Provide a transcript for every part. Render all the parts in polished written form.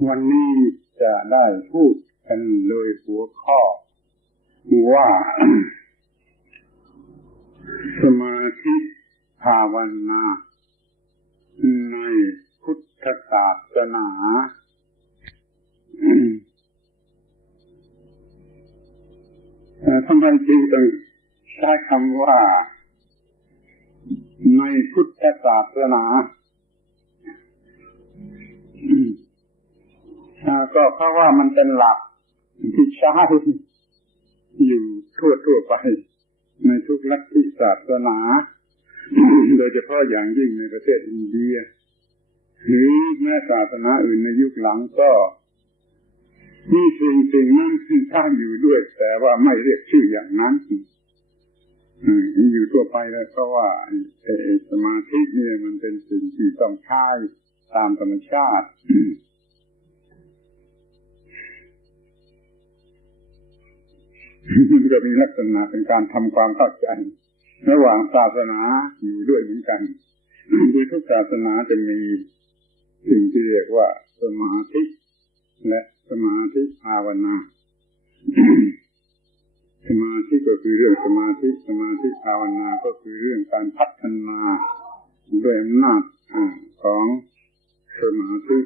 วันนี้จะได้พูดกันเลยหัวข้อว่า สมาธิภาวนาในพุทธศาสนาทำไมจึงต้องใช้คำว่าในพุทธศาสนาก็เพราะว่ามันเป็นหลักที่ใช้อยู่ทั่วไปในทุกลัทธิศาสนาโดยเฉพาะอย่างยิ่งในประเทศอินเดียหรือแม้ศาสนาอื่นในยุคหลังก็มีสิ่งนั้นสร้างอยู่ด้วยแต่ว่าไม่เรียกชื่ออย่างนั้นอยู่ทั่วไปแล้วเพราะว่าสมาธิเนี่ยมันเป็นสิ่งที่ต้องใช้ตามธรรมชาติมันก็มีลักษณะเป็นการทำความเข้าใจระหว่างศาสนาอยู่ด้วยเหมือนกันโดยทุกศาสนาจะมีสิ่งที่เรียกว่าสมาธิและสมาธิภาวนาสมาธิก็คือเรื่องสมาธิสมาธิภาวนาก็คือเรื่องการพัฒนาด้วยอำนาจของสมาธิ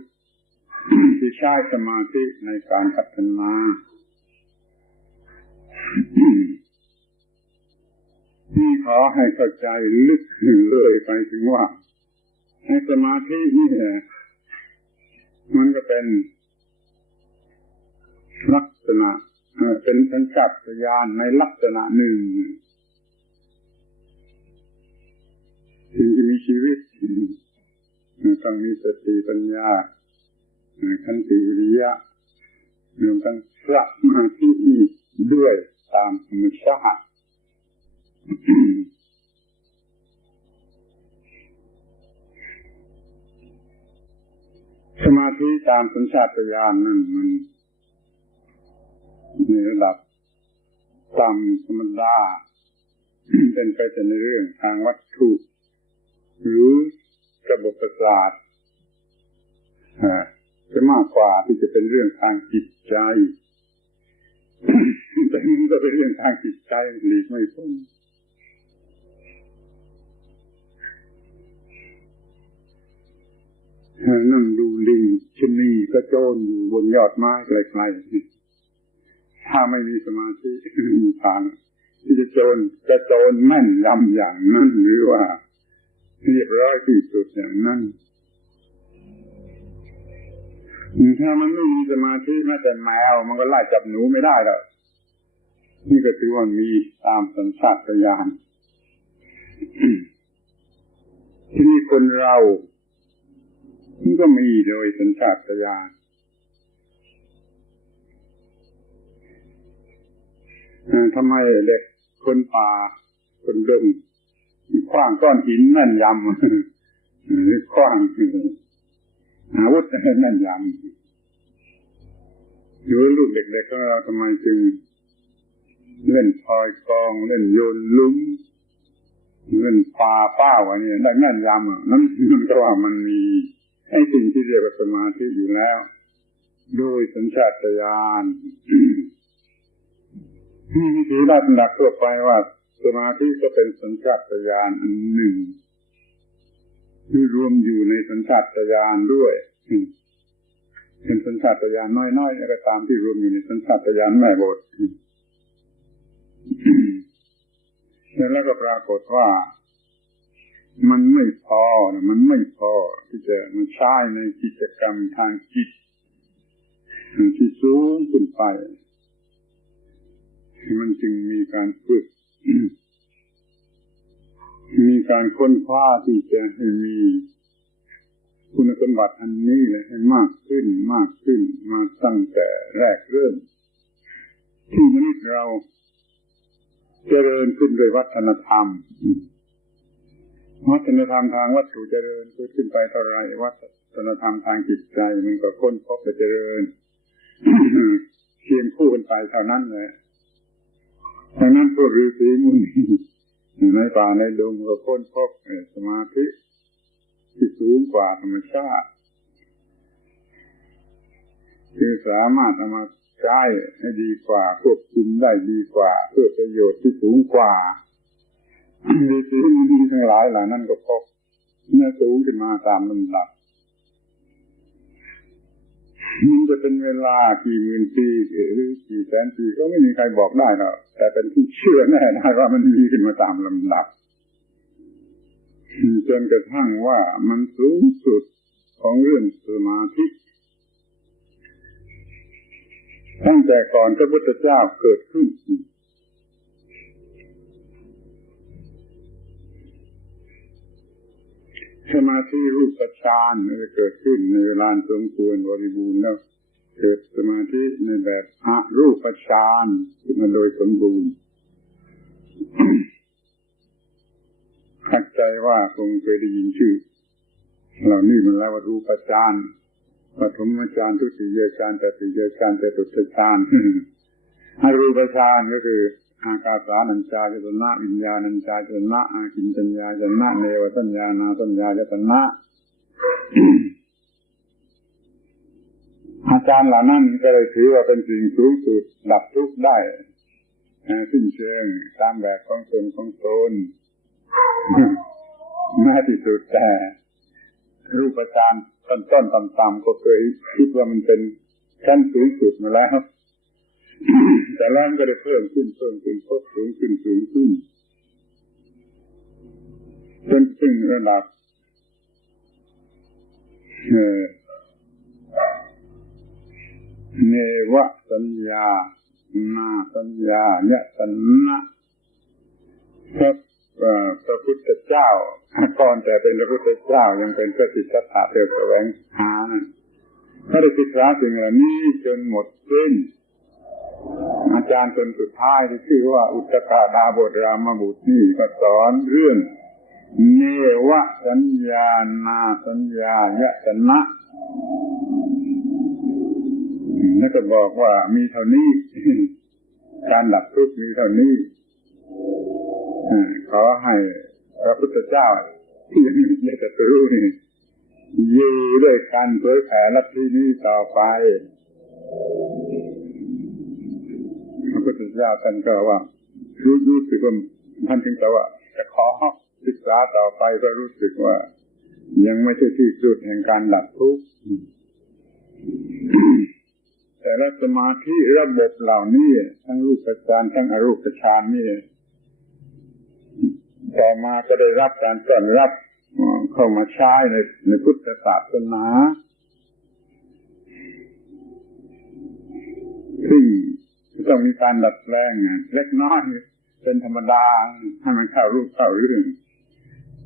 ที่ใช้สมาธิในการพัฒนานี่ขอให้เข้าใจลึกเลยไปถึงว่าในสมาธินี่มันก็เป็นลักษณะเป็นสัญชาตญาณในลักษณะหนึ่งสิ่งที่มีชีวิตต้องมีสติปัญญาขันติวิริยะรวมทั้งสมาธิด้วยตามธรรมชาติสมาธิตามสัญชาตญาณนั่นมันในระดับต่ำธรรมดาเป็นไปแต่ในเรื่องทางวัตถุหรือระบบประสาทจะมากกว่าที่จะเป็นเรื่องทางจิตใจแต่มันก็เป็นเรื่องทางจิตใจหลีกไม่พ้นนั่งดูลิงชะนีกระโจนอยู่บนยอดไม้ไกลๆถ้าไม่มีสมาธิมีทางที่จะกระโจนแม่นยำอย่างนั้นหรือว่าเรียบร้อยที่สุดอย่างนั้นถ้ามันไม่มีสมาธิแม้แต่แมวมันก็ไล่จับหนูไม่ได้หรอกนี่ก็ถือว่ามีตามสัญชาตญาณที่นี่คนเรามันก็มีโดยสัญชาตญาณทำไมเด็กคนป่าคนดงขว้างก้อนหินนั่นยำหรือขว้างอาวุธนั่นยำอยู่ลูกเด็กๆของเราทำไมจึงเล่นพอยกองเล่นโยนลุ้มเล่นปลาเป้าอันนี้ได้นั่นยำนั่นมันก็ว่ามันมีไอ้สิ่งที่เรียกว่าสมาธิอยู่แล้วโดยสัญชาตญาณถือได้เป็นหลักทั่วไปว่าสมาธิก็เป็นสัญชาตญาณอันหนึ่งที่รวมอยู่ในสัญชาตญาณด้วยเป็นสัญชาตญาณน้อยๆก็ตามที่รวมอยู่ในสัญชาตญาณแม่บทแล้วก็ปรากฏว่ามันไม่พอที่จะมาใช้ในกิจกรรมทางจิตที่สูงขึ้นไปมันจึงมีการฝึกมีการค้นคว้าที่จะให้มีคุณสมบัติอันนี้เลยให้มากขึ้นมาตั้งแต่แรกเริ่มที่มนุษย์เราเจริญขึ้นโดยวัฒนธรรมทางวัตถุเจริญขึ้นไปเท่าไรวัฒนธรรมทางจิตใจมันก็ค้นพบและเจริญเคียงคู่กันไปเท่านั้นเลยดังนั้นพวกฤาษีมุนีในป่าในดงก็ค้นพบสมาธิที่สูงกว่าธรรมชาติ คือสามารถเอามาใช้ให้ดีกว่าควบคุมได้ดีกว่าเพื่อประโยชน์ที่สูงกว่ามีสิ่งดีทั้งหลายเหล่านั้นก็พบเมื่อสูงขึ้นมาตามลำดับมันจะเป็นเวลากี่หมื่นปีหรือกี่แสนปีก็ไม่มีใครบอกได้หรอกแต่เป็นที่เชื่อแน่ได้ว่ามันมีขึ้นมาตามลำดับจนกระทั่งว่ามันสูงสุดของเรื่องสมาธิตั้งแต่ก่อนพระพุทธเจ้าเกิดขึ้นสมาธิรูปฌานจะเกิดขึ้นในเวลาสมควรบริบูรณ์แล้วเกิดสมาธิในแบบอรูปฌานขึ้นมาโดยสมบูรณ์เข้าใจว่าคงเคยได้ยินชื่อเหล่านี้มันแล้วว่ารูปฌานปฐมฌานทุติยฌานตติยฌานจตุตฌานอรูปฌานก็คืออากาสานัญจายตนะวิญญาณัญจายตนะอากิญจัญญายตนะเนวสัญญานาสัญญายตนะอาจารย์เหล่านั้นก็เลยถือว่าเป็นสิ่งสูงสุดดับทุกข์ได้สิ้นเชิงตามแบบของตนของตนแม้ที่สุดแต่รูปฌานต้นต่ำๆก็เคยคิดว่ามันเป็นชั้นสูงสุดมาแล้วแต่แล้วก็ได้เพิ่มขึ้นพบสูงขึ้นจนถึงระดับเนวสัญญานาสัญญายตนะพระพุทธเจ้าก่อนแต่เป็นพระพุทธเจ้ายังเป็นพระสิทธัตถะเที่ยวแสวงหาเขาได้ศึกษาสิ่งเหล่านี้จนหมดสิ้นอาจารย์คนสุดท้ายที่ชื่อว่าอุตกดาบทรามบุตรนี่ก็สอนเรื่องเนวสัญญานาสัญญายตนะแล้วก็บอกว่ามีเท่านี้การดับทุกข์มีเท่านี้ขอให้พระพุทธเจ้าที่ยังมีเจตรู้นี่อยู่ด้วยกันเผยแผ่ลัทธินี้ต่อไปพระพุทธเจ้าท่านก็ว่ารู้สึกว่าท่านถึงแต่ว่าจะขอศึกษาต่อไปก็รู้สึกว่ายังไม่ใช่ที่สุดแห่งการดับทุกข์แต่ละสมาธิระบบเหล่านี้ทั้งรูปฌานทั้งอรูปฌานนี่ต่อมาก็ได้รับการต้อนรับเข้ามาใช้ในพุทธศาสนาซึ่งต้องมีการดัดแปลงเล็กน้อยเป็นธรรมดาให้มันเข้ารูปเข้าเรื่อง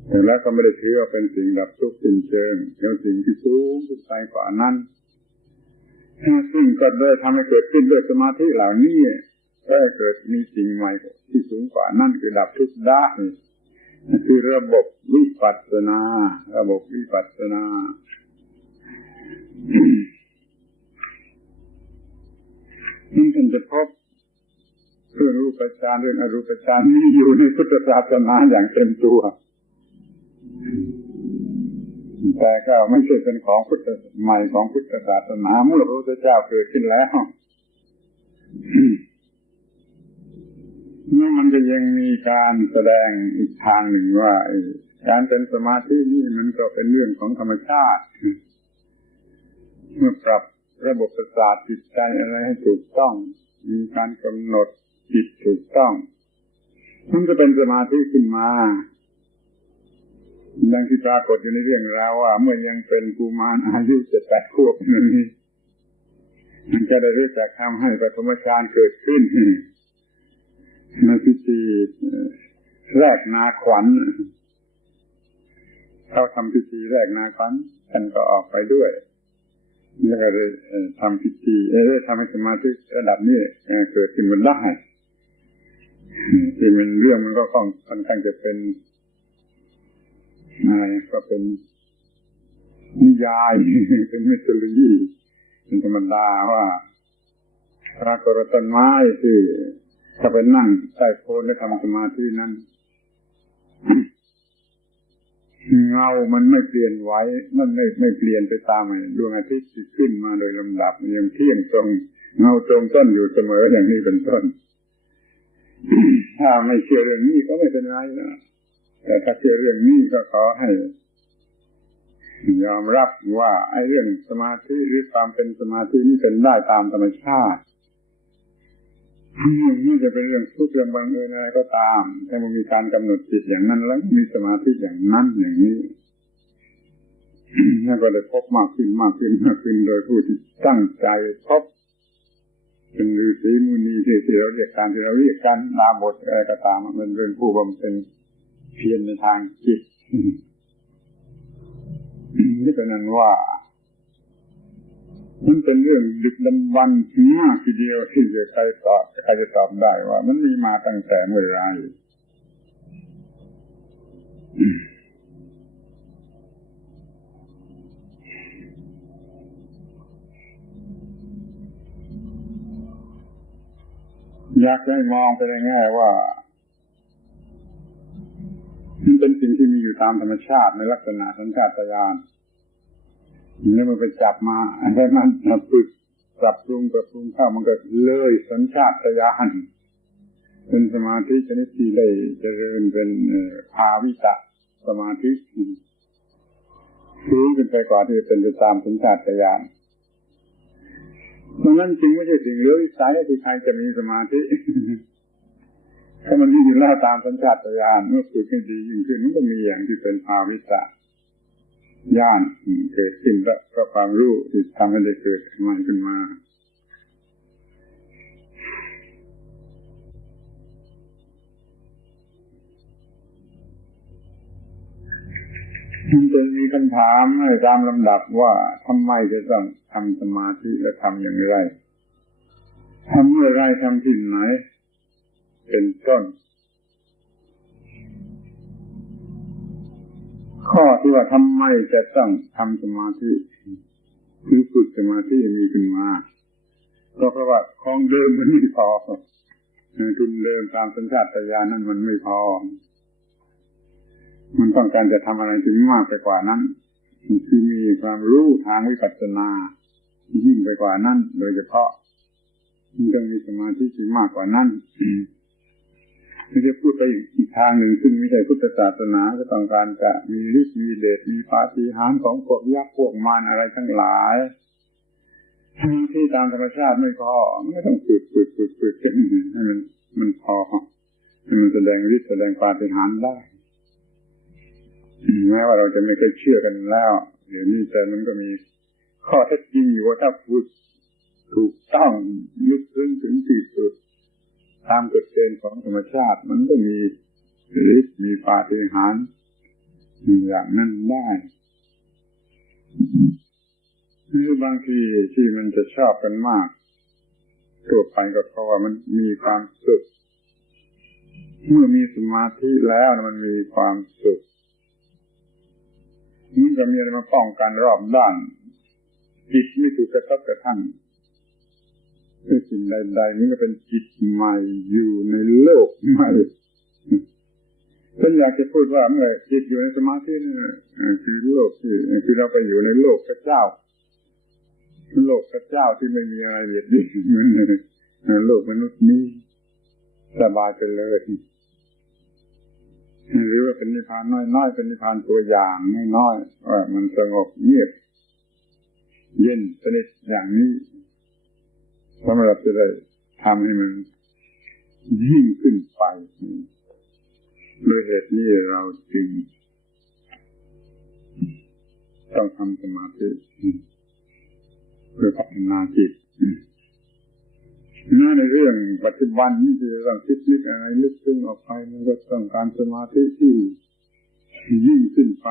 แต่แล้วก็ไม่ได้ถือว่าเป็นสิ่งดับทุกข์สิ้นเชิงแล้วสิ่งที่สูงขึ้นไปกว่านั้นซึ่งก็ได้ทำให้เกิดขึ้นด้วยสมาธิเหล่านี้ก็เกิดมีสิ่งใหม่ที่สูงกว่านั้นคือดับทุกข์ได้คือระบบวิปัสสนานี่ท่านจะพบเรื่องรูปฌานเรื่องอรูปฌานนี้อยู่ในพุทธศาสนาอย่างเต็มตัวแต่ก็ไม่ใช่เป็นของพุทธใหม่ของพุทธศาสนาเมื่อพระพุทธเจ้าเกิดขึ้นแล้วมันก็ยังมีการแสดงอีกทางหนึ่งว่าการเป็นสมาธินี่มันก็เป็นเรื่องของธรรมชาติเมื่อปรับระบบประสาทจิตใจอะไรให้ถูกต้องมีการกำหนดจิตถูกต้องมันก็เป็นสมาธิขึ้นมาดังที่ปรากฏอยู่ในเรื่องราวว่าเมื่อยังเป็นกุมารอายุ 7-8 ขวบนี้มันจะได้รู้จักทำให้ปฐมฌานเกิดขึ้นในพิธีแรกนาขวัญเขาทำพิธีแรกนาขวัญท่านก็ออกไปด้วยแล้วก็ได้ทำพิธีได้ทำให้สมาธิระดับนี้เกิดขึ้นมาได้ที่มันเรื่องมันก็ค่อนข้างจะเป็นอะไรก็เป็นนิยายเป็นมิสซิลีเป็นธรรมดาว่าพระกรต้นไม้ที่ถ้าไปนั่งใต้โคนและทำสมาธินั้น เงามันไม่เปลี่ยนไหวมันไม่เปลี่ยนไปตามดวงอาทิตย์ที่ขึ้นมาโดยลำดับยังเที่ยงตรงเงาตรงต้นอยู่เสมออย่างนี้เป็นต้น ถ้าไม่เชื่อเรื่องนี้ก็ไม่เป็นไรนะแต่ถ้าเชื่อเรื่องนี้ก็ขอให้ยอมรับว่าไอ้เรื่องสมาธิหรือความเป็นสมาธินี่เป็นได้ตามธรรมชาตินี่จะเป็นเรื่องทุกข์เรื่องบังเอิญอะไรก็ตามแต่มันมีการกำหนดจิตอย่างนั้นแล้วมีสมาธิอย่างนั้นอย่างนี้นั่นก็ได้พบมากขึ้นโดยผู้ที่ตั้งใจพบเป็นฤาษีมุนีที่เราเรียกกันดาบทอะไรก็ตามมันเป็นผู้บำเพ็ญเพียรในทางจิตนี่เป็นนั้นว่ามันเป็นเรื่องดึกดำบรรพ์มากทีเดียวที่จะใครจะตอบได้ว่ามันมีมาตั้งแต่เมื่อไรอยากให้มองไปในแง่ว่ามันเป็นสิ่งที่มีอยู่ตามธรรมชาติในลักษณะสัญชาตญาณแล้วมันไปจับมาให้มันฝึกปรับปรุงเข้ามันก็เลยสัญชาตญาณเป็นสมาธิชนิดที่ได้เจริญเป็นภาวิตะสมาธิสูงขึ้นไปกว่าที่จะเป็นไปตามสัญชาตญาณเพราะนั้นจริงไม่ใช่สิ่งเหลือวิสัยที่ใครจะมีสมาธิถ้ามันมีอยู่แล้วตามสัญชาตญาณเมื่อฝึกให้ดียิ่งขึ้นมันก็มีอย่างที่เป็นภาวิตะญาณเกิดขึ้นแล้วก็ความรู้ที่ทำให้ได้เกิดใหม่ขึ้นมามันจะมีคำถามให้ตามลำดับว่าทำไมจะต้องทำสมาธิและทำอย่างไรทำเมื่อไรทำที่ไหนเป็นต้นข้อที่ว่าทำไมจะต้องทำสมาธิหรือฝึกสมาธิมีขึ้นมาก็เพราะว่าของเดิมมันไม่พอทุนเดิมตามสัญชาตญาณนั้นมันไม่พอมันต้องการจะทำอะไรที่มากไปกว่านั้นคือมีความรู้ทางวิปัสสนายิ่งไปกว่านั้นโดยเฉพาะมันต้องมีสมาธิที่มากกว่านั้นที่จะพูดไปอีกทางหนึ่งซึ่งไม่ใช่พุทธศาสนาก็ต้องการจะมีฤทธิ์มีเดชมีปาฏิหาริย์ของพวกยักษ์พวกมารอะไรทั้งหลายที่ตามธรรมชาติไม่พอไม่ต้องฝึกจนให้มันพอให้มันแสดงฤทธิ์แสดงปาฏิหาริย์ได้แม้ว่าเราจะไม่เคยเชื่อกันแล้วเดี๋ยวนี้แต่มันก็มีข้อเท็จจริงอยู่ว่าถ้าฝึกถูกต้องลึกซึ้งถึงที่สุดตามกฎเกณฑ์ของธรรมชาติมันก็มีฤทธิ์มีปาฏิหาริย์อย่างนั้นได้หรือบางทีที่มันจะชอบกันมากทั่วไปก็เพราะว่ามันมีความสุขเมื่อมีสมาธิแล้วมันมีความสุขมันจะมีอะไรมาป้องกันรอบด้านจิตไม่ถูกกระทบกระทั่งด้วยสิ่งใดๆมันก็เป็นจิตใหม่อยู่ในโลกใหม่ฉันอยากจะพูดว่าเมื่อจิตอยู่ในสมาธินี่คือโลกที่เราไปอยู่ในโลกพระเจ้าที่ไม่มีอะไรเบียดเบียนเหมือนโลกมนุษย์นี้สบายไปเลยหรือว่าเป็นนิพพานน้อยๆเป็นนิพพานตัวอย่างน้อยๆว่ามันสงบเงียบเย็นสนิทอย่างนี้สำหรับจะได้ทำให้มันยิ่งขึ้นไปโดยเหตุนี้เราจึงต้องทำสมาธิเพื่อพัฒนาจิตในเรื่องปัจจุบันนี่จะต้องคิดนึกอะไรลึกซึ้งออกไปมันก็ต้องการสมาธิที่ยิ่งขึ้นไป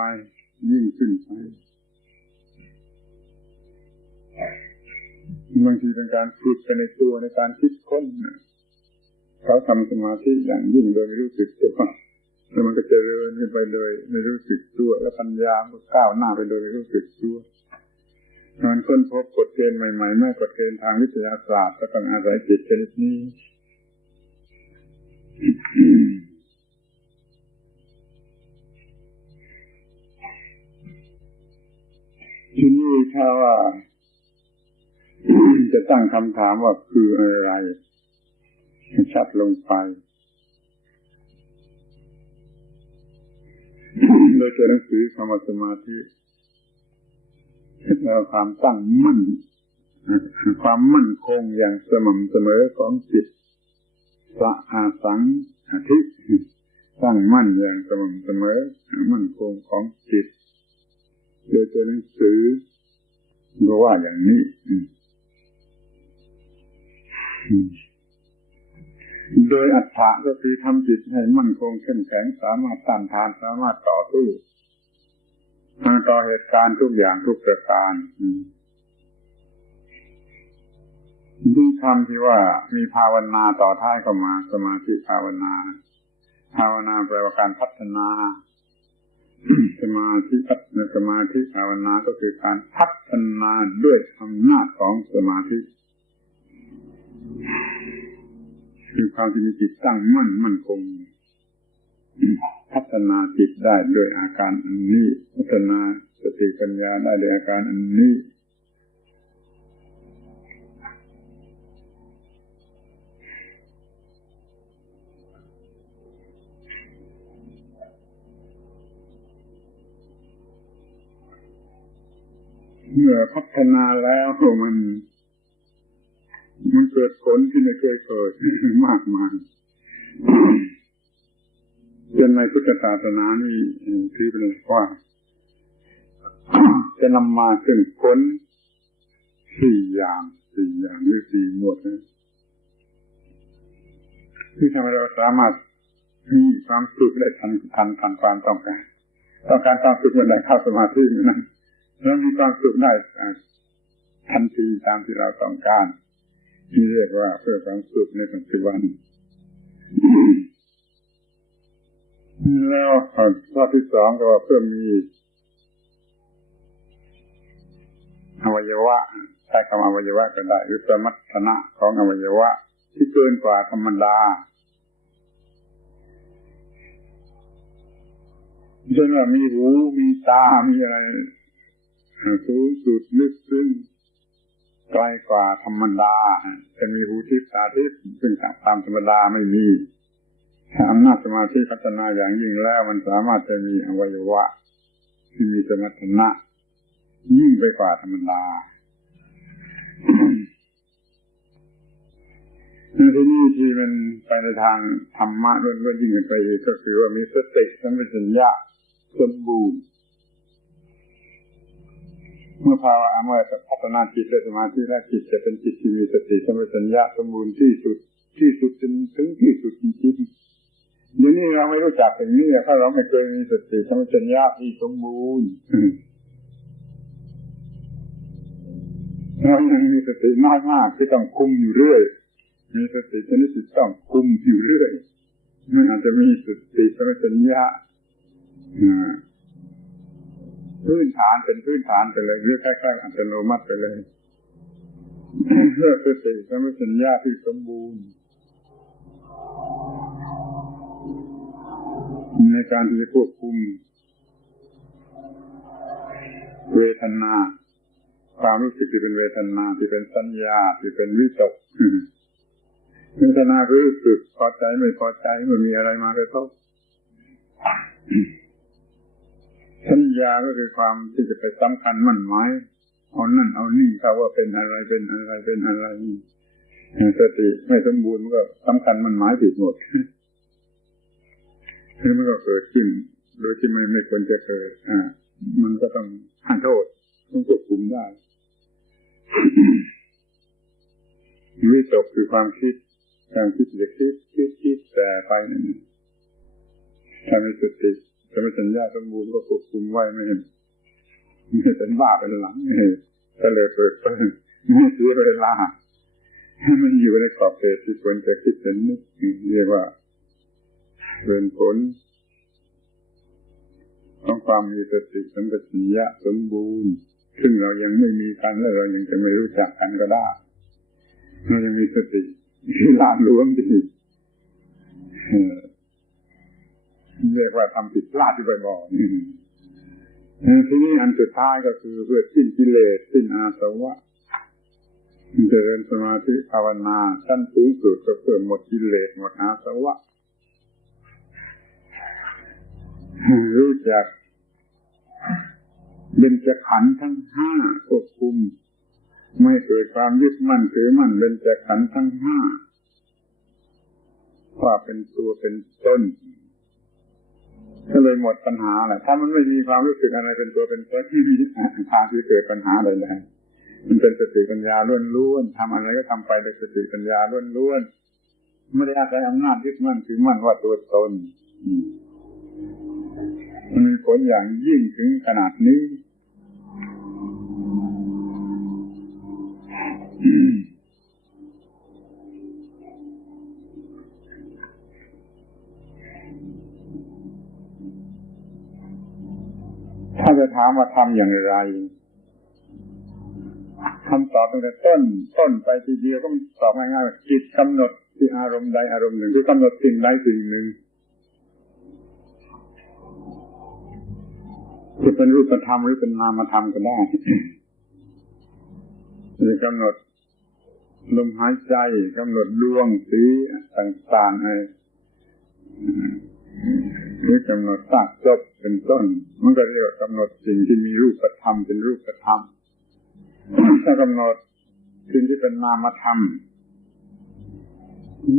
บางทีเป็นการฝึกไปในตัวในการคิดค้นเขาทำสมาธิอย่างยิ่งโดยไม่รู้สึกตัวแล้วมันก็เจริญขึ้นไปโดยไม่รู้สึกตัวและปัญญาก็ก้าวหน้าไปโดยไม่รู้สึกตัวการค้นพบกฎเกณฑ์ใหม่ๆแม้กฎเกณฑ์ทางวิทยาศาสตร์ก็ต้องอาศัยจิตชนิดนี้ ทีนี้ถ้าว่าจะตั้งคำถามว่าคืออะไรชัดลงไปโดยตัวหนังสือคำว่าสมาธิแล้วความตั้งมั่นความมั่นคงอย่างสม่ำเสมอของจิตสะอาสังอธิตั้งมั่นอย่างสม่ำเสมอมั่นคงของจิตโดยตัวหนังสือก็ว่าอย่างนี้โดยอัตถะก็คือทำจิตให้มั่นคงเข้มแข็งสามารถต้านทานสามารถต่อสู้ต่อเหตุการณ์ทุกอย่างทุกประการด้วยคำที่ว่ามีภาวนาต่อท้ายเข้ามาสมาธิภาวนาภาวนาแปลว่าการพัฒนาสมาธิภาวนาก็คือการพัฒนาด้วยอำนาจของสมาธิคือความที่มีจิตตั้งมั่นคงพัฒนาจิตได้ด้วยอาการอันนี้พัฒนาสติปัญญาได้ด้วยอาการอันนี้เมื่อพัฒนาแล้วมันเกิดผลที่ไม่เคยเกิดมากมายจนในพุทธศาสนานี่ที่เป็นว่าจะนำมาซึ่งผล4 อย่างหรือ4 หมวดที่ทำให้เราสามารถมีความสุขได้ทันความต้องการความสุขเมื่อใดเข้าสมาธินั้นแล้วมีความสุขได้ทันทีตามที่เราต้องการที่เรียกว่าเพื่อความสุขในปัจจุบันแล้วข้อที่ 2ก็ว่าเพื่อมีอวัยวะใช้คำอวัยวะก็ได้หรือสมรรถนะของอวัยวะที่เกินกว่าธรรมดาเช่นว่ามีหูมีตามีอะไรสูงสุดลึกซึ้งไกลกว่าธรรมดาจะมีหูทิพย์ตาทิพย์ซึ่งตามธรรมดาไม่มีอำนาจสมาธิพัฒนาอย่างยิ่งแล้วมันสามารถจะมีอวัยวะที่มีสมรรถนะยิ่งไปกว่าธรรมดาที่นี่ที่มันไปในทางธรรมะล้วนๆยิ่งขึ้นไปอีกก็คือว่ามีสติสัมปชัญญะสมบูรณ์เมื่อพัฒนาจิตด้วยสมาธิและจิตจะเป็นจิตที่มีสติสัมปชัญญะสมบูรณ์ที่สุดจนถึงที่สุดจริงๆเดี๋ยวนี้เราไม่รู้จักอย่างนี้ถ้าเราไม่เคยมีสติสัมปชัญญะที่สมบูรณ์เรายังมีสติน้อยมากที่ต้องคุมอยู่เรื่อยมีสติชนิดที่ต้องคุมอยู่เรื่อยมันอาจจะมีสติสัมปชัญญะพื้นฐานเป็นพื้นฐานไปเลยหรือคล้ายๆอัตโนมัติไปเลยเพื่อสติสัมปชัญญะที่สมบูรณ์ในการที่จะควบคุมเวทนาความรู้สึกที่เป็นเวทนาที่เป็นสัญญาที่เป็นวิตกเวทนาคือรู้สึกพอใจไม่พอใจเมื่อมีอะไรมากระทบสัญญาก็คือความที่จะไปสำคัญมั่นหมายเอานั่นเอานี่เขาว่าเป็นอะไรสติไม่สมบูรณ์มันก็สำคัญมั่นหมายผิดหมดคือมันก็เกิดขึ้นโดยที่ไม่ควรจะเกิดมันก็ต้องห้ามโทษต้องควบคุมได้วิตกคือความคิดจะคิดแต่ไปนั่นถ้ามีสติสัมปชัญญะสมบูรณ์ก็ควบคุมไว้ไม่เป็นบ้าเป็นหลังก็เลยเปิดไม่เสียเวลาให้มันอยู่ในขอบเขตที่ควรจะคิดเป็นนึกเรียกว่าเป็นผลของความมีสติสัมปชัญญะสมบูรณ์ซึ่งเรายังไม่มีกันและเรายังจะไม่รู้จักกันก็ได้เรายังมีสติที่ละหลวมดีเรียกว่าทำผิดพลาดที่บ่อยๆ ทีนี้อันสุดท้ายก็คือเพื่อสิ้นกิเลสสิ้นอาสวะเจริญสมาธิภาวนาขั้นสูงสุดก็เพื่อหมดกิเลสหมดอาสวะรู้จักเบญจขันธ์ทั้งห้าควบคุมไม่เกิดความยึดมั่นถือมั่นเบญจขันธ์ทั้งห้าว่าเป็นตัวเป็นตนก็เลยหมดปัญหาแหละถ้ามันไม่มีความรู้สึกอะไรเป็นตัวเป็นตนที่มีทางที่เกิดปัญหาใดๆมันเป็นสติปัญญาล้วนๆทำอะไรก็ทำไปโดยสติปัญญาล้วนๆไม่ได้อาศัยอำนาจยึดมั่นถือมั่นว่าตัวตนมันมีผลอย่างยิ่งถึงขนาดนี้ถ้าจะถามว่าทำอย่างไรคำตอบตั้งแต่ต้นไปทีเดียวก็มันตอบง่ายๆว่าจิตกำหนดที่อารมณ์ใดอารมณ์หนึ่งคือกำหนดสิ่งใดสิ่งหนึ่งจะเป็นรูปธรรมหรือเป็นนามธรรมก็ได้จะกำหนดลมหายใจกำหนดดวงสีต่างๆหรือกำหนดซากศพเป็นต้นมันก็เรียกว่ากำหนดสิ่งที่มีรูปธรรมเป็นรูปธรรมถ้ากำหนดสิ่งที่เป็นนามธรรม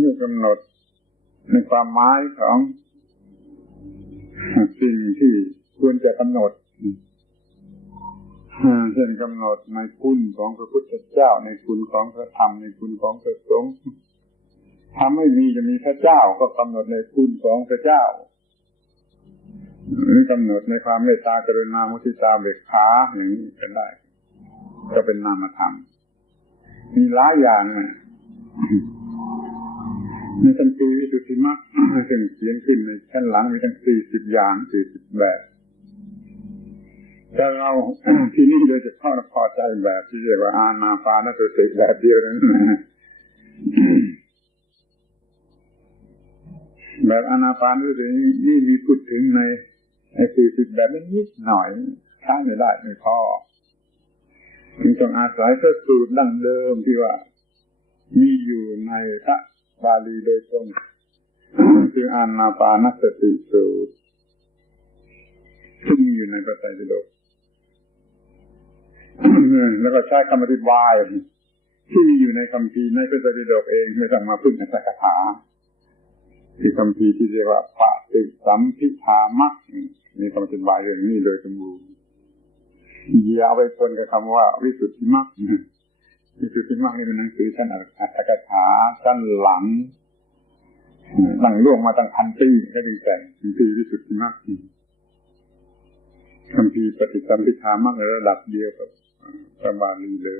นี่กำหนดในความหมายของสิ่งที่ควรจะกำหนดเช่นกำหนดในคุณของพระพุทธเจ้าในคุณของพระธรรมในคุณของพระสงฆ์ถ้าไม่มีจะมีพระเจ้าก็กำหนดในคุณของพระเจ้าหรือกำหนดในความเมตตากรุณามุทิตาเบกขาอย่างนี้ก็ได้ก็เป็นนามธรรมมีหลายอย่างในคัมภีร์วิสุทธิมรรคซึ่งเขียนขึ้นในชั้นหลังมีทั้ง40อย่าง40แบบแต่เราที่นี่โดยเฉพาะพอใจแบบที่เรียกว่าอานาปานสติแบบเดียวนั้นแบบอานาปานสตินี่มีพูดถึงใน40แบบนิดหน่อยใช้ไม่ได้ไม่พอต้องอาศัยพระสูตรดั้งเดิมที่ว่ามีอยู่ในพระบาลีโดยตรงคืออานาปานสติสูตรซึ่งมีอยู่ในพระไตรปิฎกแล้วก็ใช้คำอธิบายที่มีอยู่ในคัมภีร์ในพระไตรปิฎกเองไม่ต้องมาพึ่งอัตถกถาคือคัมภีร์ที่เรียกว่าปฏิสัมภิทามรรคมีคำอธิบายเรื่องนี้โดยสมบูรณ์อย่าเอาไปปนกับคำว่าวิสุทธิมรรควิสุทธิมรรคนี่เป็นหนังสือชั้นอัตถกถาชั้นหลังล่วงมาตั้งพันปีก็ถึงแต่งคัมภีร์วิสุทธิมรรคคัมภีร์ปฏิสัมภิทามรรคในระดับเดียวกับพระบาลีเลย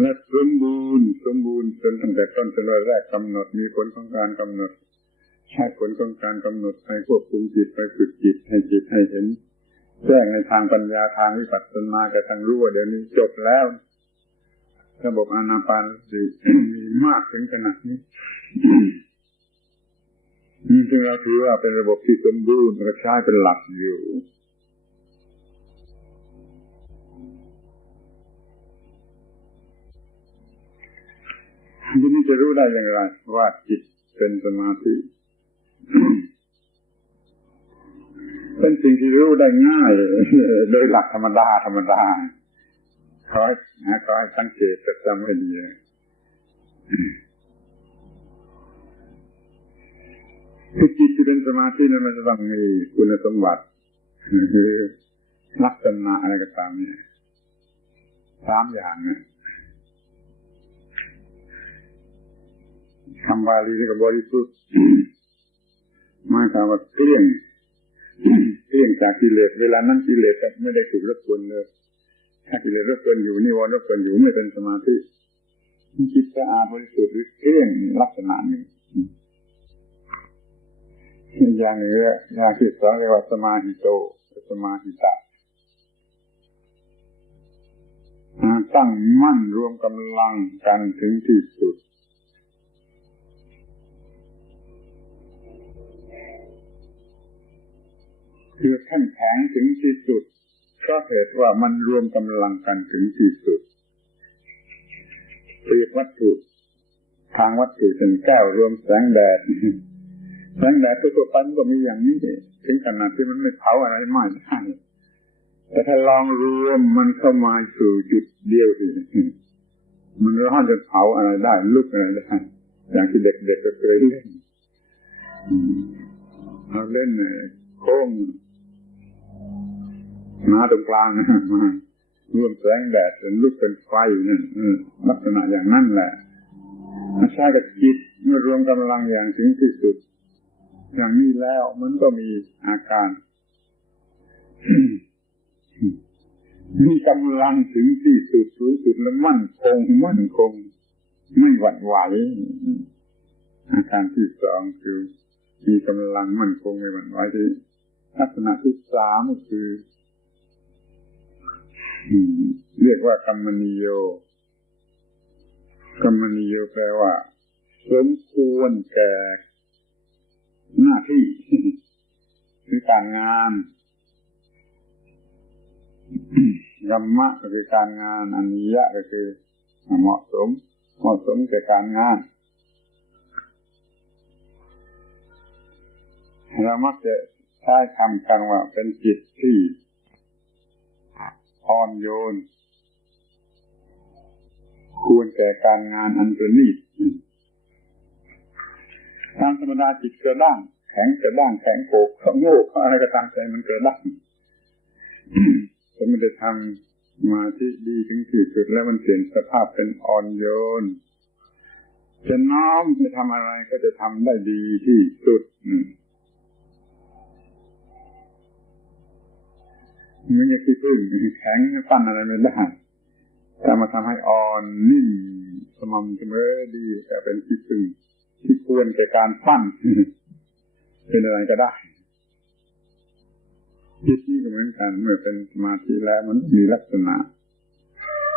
และสมบูรณ์จนตั้งแต่ต้นจนแรกกำหนดมีผลของการกำหนดใช้ผลของการกำหนดไปควบคุมจิตไปฝึกจิตให้จิตให้เห็นแจ้งในทางปัญญาทางวิปัสสนากระทั่งรู้ว่าเดี๋ยวนี้จบแล้วระบบอานาปานสติมีมากถึงขนาดนี้ซึ่งเราถือว่าเป็นระบบที่สมบูรณ์และใช้เป็นหลักอยู่ทีนี้จะรู้ได้อย่างไรว่าจิตเป็นสมาธิเป็นสิ่งที่รู้ได้ง่ายโดยหลักธรรมดาขอให้สังเกตจำให้ดีคือจิตที่เป็นสมาธินั้นมันจะต้องมีคุณสมบัติคือลักษณะอะไรก็ตามเนี่ย3อย่างเนี่ยคำบาลีนี่ก็บริสุทธิ์หมายความว่าเกลี้ยงจากกิเลสเวลานั้นกิเลสไม่ได้ถูกรบกวนเลยถ้ากิเลสรบกวนอยู่นิวรณ์รบกวนอยู่ไม่เป็นสมาธิจิตสะอาดบริสุทธิ์หรือเกลี้ยงลักษณะหนึ่งอย่างนี้อย่างที่สองเรียกว่าสมาหิโตสมาหิตะตั้งมั่นรวมกำลังกันถึงที่สุด คือเข้มแข็งถึงที่สุดเพราะเหตุว่ามันรวมกำลังกันถึงที่สุดเปรียบวัตถุทางวัตถุเป็นแก้วรวมแสงแดดทั่วไปมันก็มีอย่างนี้ถึงขนาดที่มันไม่เผาอะไรไหม้ได้แต่ถ้าลองรวมมันเข้ามาสู่จุดเดียวสิมันร้อนจะเผาอะไรได้ลุกอะไรได้อย่างที่เด็กๆก็เคยเล่นเราเล่นโค้งหน้าตรงกลางมารวมแสงแดดจนลุกเป็นไฟนั่นลักษณะอย่างนั้นแหละไม่ใช่กับจิตเมื่อรวมกำลังอย่างถึงที่สุดอย่างนี้แล้วมันก็มีอาการมีกำลังถึงที่สุดสูงสุดและมั่นคงไม่หวั่นไหวอาการที่สองคือมีกำลังมั่นคงไม่หวั่นไหวที่ลักษณะที่สามก็คือเรียกว่ากัมมนิโยแปลว่าสมควรแก่หน้าที่คือการงานกัมมะก็คือการงานอนิยะก็คือเหมาะสมแก่การงานเรามักจะใช้คำกันว่าเป็นจิตที่อ่อนโยนควรแก่การงานอันประณีตตามธรรมดาจิตกระด้างแข็งโกกโง่อะไรก็ตามใจมันกระด้างจะไม่ได้ทำมาที่ดีถึงที่สุดแล้วมันเปลี่ยนสภาพเป็นอ่อนโยนจะน้อมไปทำอะไรก็จะทำได้ดีที่สุดไม่ใช่ขี้ผึ้งแข็งปั้นอะไรไม่ได้แต่มาทำให้อ่อนนิ่มสม่ำเสมอดีแต่เป็นขี้ผึ้งที่ควรแก่การปั้นเป็นอะไรก็ได้จิตนี้ก็เหมือนกันเมื่อเป็นสมาธิแล้วมันมีลักษณะ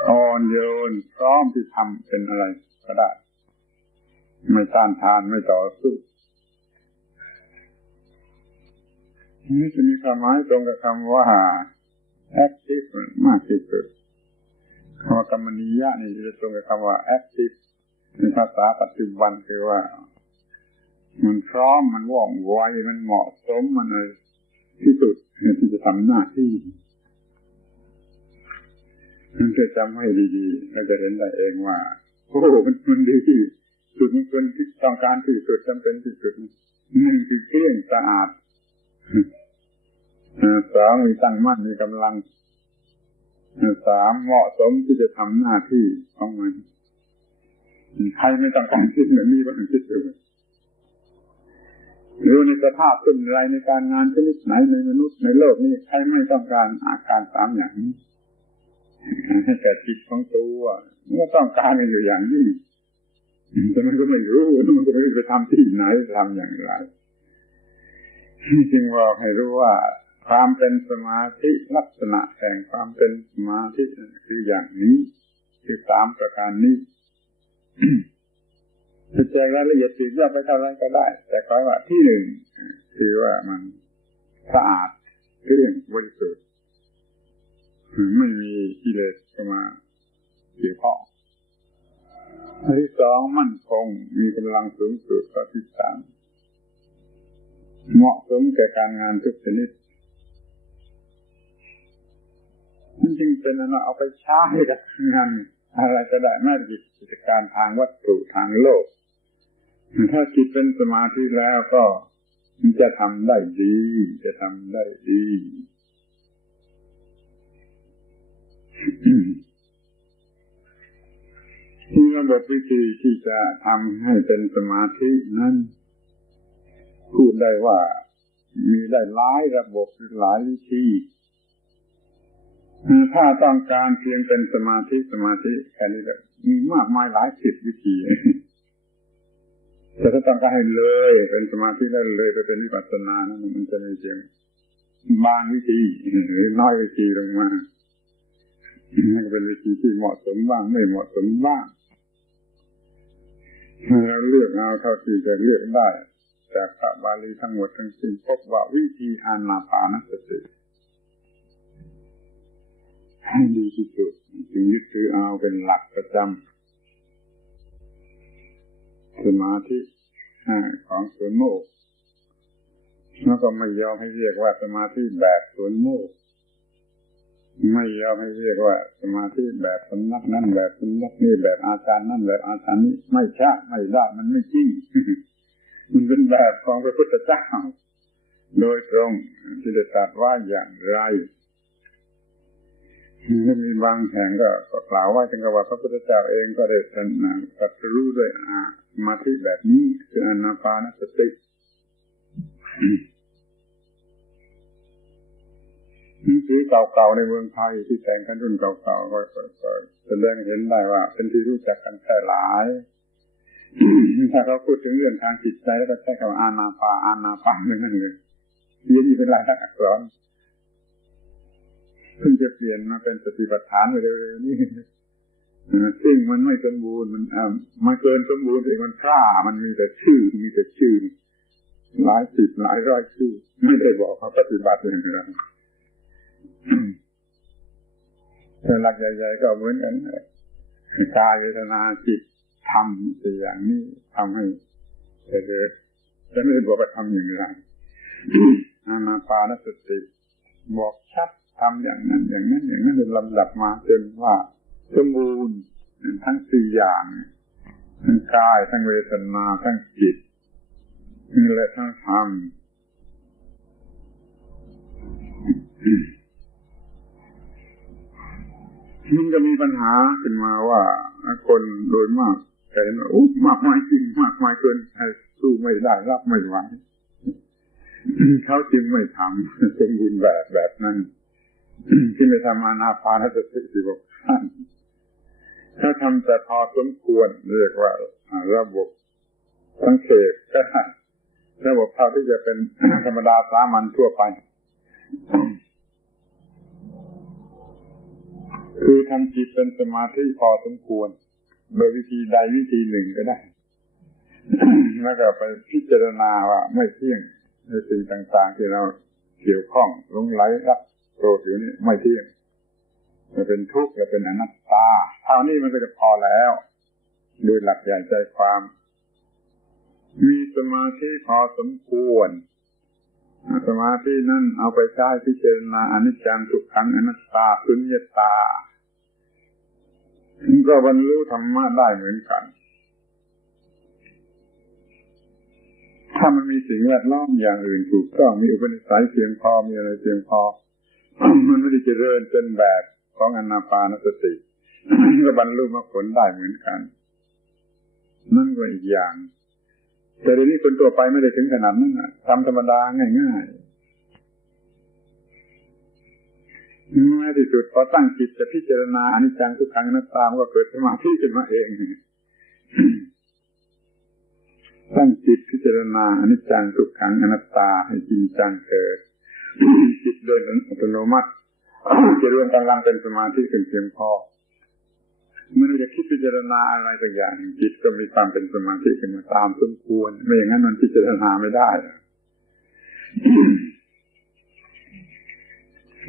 อ่อนโยนพร้อมที่ทำเป็นอะไรก็ได้ไม่ต้านทานไม่ต่อสู้นี่จะมีความหมายตรงกับคำว่า active มากที่สุดคำว่ากัมมนิยะนี่จะตรงกับคำว่า active ในภาษาปัจจุบันคือว่ามันพร้อมมันว่องไวมันเหมาะสมมันอะไรที่สุดที่จะทำหน้าที่นั่นจะจำให้ดีๆเราจะเห็นได้เองว่าโอ้มันดีที่สุดมันควรที่ต้องการที่สุดจำเป็นที่สุดหนึ่งคือเกลี้ยงสะอาดสองมีตั้งมั่นมีกำลังสามเหมาะสมที่จะทำหน้าที่ของมันใครไม่ต้องการคิดแบบนี้บ้างคิดดูหรือในสภาพเป็นไรในการงานชนิดไหนในมนุษย์ในโลกนี้ใครไม่ต้องการอาการสามอย่างนี้ให้แก่จิตของตัวเมื่อต้องการอยู่อย่างนี้แต่มันก็ไม่รู้มันก็ไม่รู้จะทำที่ไหนทำอย่างไรจึงบอกให้รู้ว่าความเป็นสมาธิลักษณะแห่งความเป็นสมาธิคืออย่างนี้คือสามประการนี้จะแจกรายละเอียดย่อไปเท่าไรก็ได้แต่ขอว่าที่หนึ่งคือว่ามันสะอาดเกลี้ยงบริสุทธิ์ไม่มีกิเลสเข้ามาเกี่ยวข้องที่สองมั่นคงมีกำลังสูงสุดข้อที่สามเหมาะสมแก่การงานทุกชนิดมันจึงเป็นอันว่าเอาไปใช้กับงานอะไรก็ได้แม้แต่กิจการทางวัตถุทางโลกถ้าจิตเป็นสมาธิแล้วก็มันจะทำได้ดีที่ระบบวิธีที่จะทำให้เป็นสมาธินั้นพูดได้ว่ามีได้หลายระบบหลายวิธีถ้าต้องการเพียงเป็นสมาธิแค่นี้ก็มีมากมายหลายสิบวิธีแต่ถ้าต้องการให้เลยเป็นสมาธิได้เลยไปเป็นวิปัสสนานั้นมันจะมีเพียงบางวิธีหรือน้อยวิธีลงมานั่นก็เป็นวิธีที่เหมาะสมบ้างไม่เหมาะสมบ้างเราเลือกเอาเท่าที่จะเลือกได้ จากพระบาลีทั้งหมดทั้งสิ้นพบว่าวิธีอานาปานสติให้ดีที่สุดจึงยึดถือเอาเป็นหลักประจำสมาธิของสวนโมกข์แล้วก็ไม่ยอมให้เรียกว่าสมาธิแบบสวนโมกข์ไม่ยอมให้เรียกว่าสมาธิแบบสำนักนั้นแบบสำนักนี้แบบอาจารย์นั้นแบบอาจารย์นี้ไม่ใช่ไม่ได้มันไม่จริง มันเป็นแบบของพระพุทธเจ้าโดยตรงที่ได้ตรัสว่าอย่างไรมีบางแห่งก็กล่าวไว้ถึงกับว่าพระพุทธเจ้าเองก็ได้ตรัสรู้ด้วยสมาธิแบบนี้คืออานาปานสติหนังสือเก่าๆในเมืองไทยที่แต่งกันรุ่นเก่าๆก็แสดงเห็นได้ว่าเป็นที่รู้จักกันแพร่หลายถ้าเขาพูดถึงเรื่องทางจิตใจแล้วก็ใช้คำอานาปานนั่นเลยนี่เป็นลายลักษณ์อักษรเพิ่งจะเปลี่ยนมาเป็นสติปัฏฐานไปเร็วๆนี่ซึ่งมันไม่สมบูรณ์มันเกินสมบูรณ์เองมันพร่ามันมีแต่ชื่อหลายสิบหลายร้อยชื่อไม่ได้บอกเขาปฏิบัติอย่างไรแต่หลักใหญ่ๆก็เหมือนกันกายเวทนาจิตทำสี่อย่างนี้ทำให้เกิดจะไม่ได้บอกว่าทำอย่างไรอานาปานสติบอกชัดทำอย่างนั้นเป็นลำดับมาจนว่าสมบูรณ์ทั้งสี่อย่างทั้งกายทั้งเวทนาทั้งจิตและทั้งธรรมมันจะมีปัญหาขึ้นมาว่าคนโดยมากเห็นว่ามากมายจริงมากมายเกินให้สู้ไม่ได้รับไม่ไหวเขาจึงไม่ทำสมบูรณ์แบบนั้นที่ไม่ทำอานาปานสติสิบอกท่านถ้าทำแต่พอสมควรเรียกว่าระบบสังเกตก็ได้ระบบเท่าที่จะเป็นธรรมดาสามัญทั่วไปคือทำจิตเป็นสมาธิพอสมควรโดยวิธีใดวิธีหนึ่งก็ได้ แล้วก็ไปพิจารณาว่าไม่เที่ยงในสิ่งต่างๆที่เราเกี่ยวข้องหลงไหลรักโกรธอยู่นี่ไม่เที่ยงมันเป็นทุกข์และเป็นอนัตตาเท่านี้มันก็จะพอแล้วโดยหลักใหญ่ใจความมีสมาธิพอสมควรสมาธินั่นเอาไปใช้พิจารณาอนิจจังทุกขังอนัตตาสุญญตาก็บรรลุธรรมะได้เหมือนกันถ้ามันมีสิ่งแวดล้อมอย่างอื่นถูกต้องมีอุปนิสัยเพียงพอมีอะไรเพียงพอ มันไม่ได้เจริญเป็นแบบของอานาปานสติ ก็บรรลุมรรคผลได้เหมือนกันนั่นก็อีกอย่างแต่เดี๋ยวนี้คนตัวไปไม่ได้ถึงขนาดนั้นทำธรรมดาง่ายๆง่ายที่สุดพอตั้งจิตจะพิจารณาอนิจจังทุกขังอนัตตาก็เกิดสมาธิขึ้นมาเองตั้งจิตพิจารณาอนิจจังทุกขังอนัตตาให้จริงจังเกิดจิตโดยอัตโนมัติจะรวมกำลังเป็นสมาธิเป็นเพียงพอเมื่อเราจะคิดพิจารณาอะไรสักอย่างจิตก็มีความเป็นสมาธิขึ้นมาตามสมควรไม่อย่างนั้นมันพิจารณาไม่ได้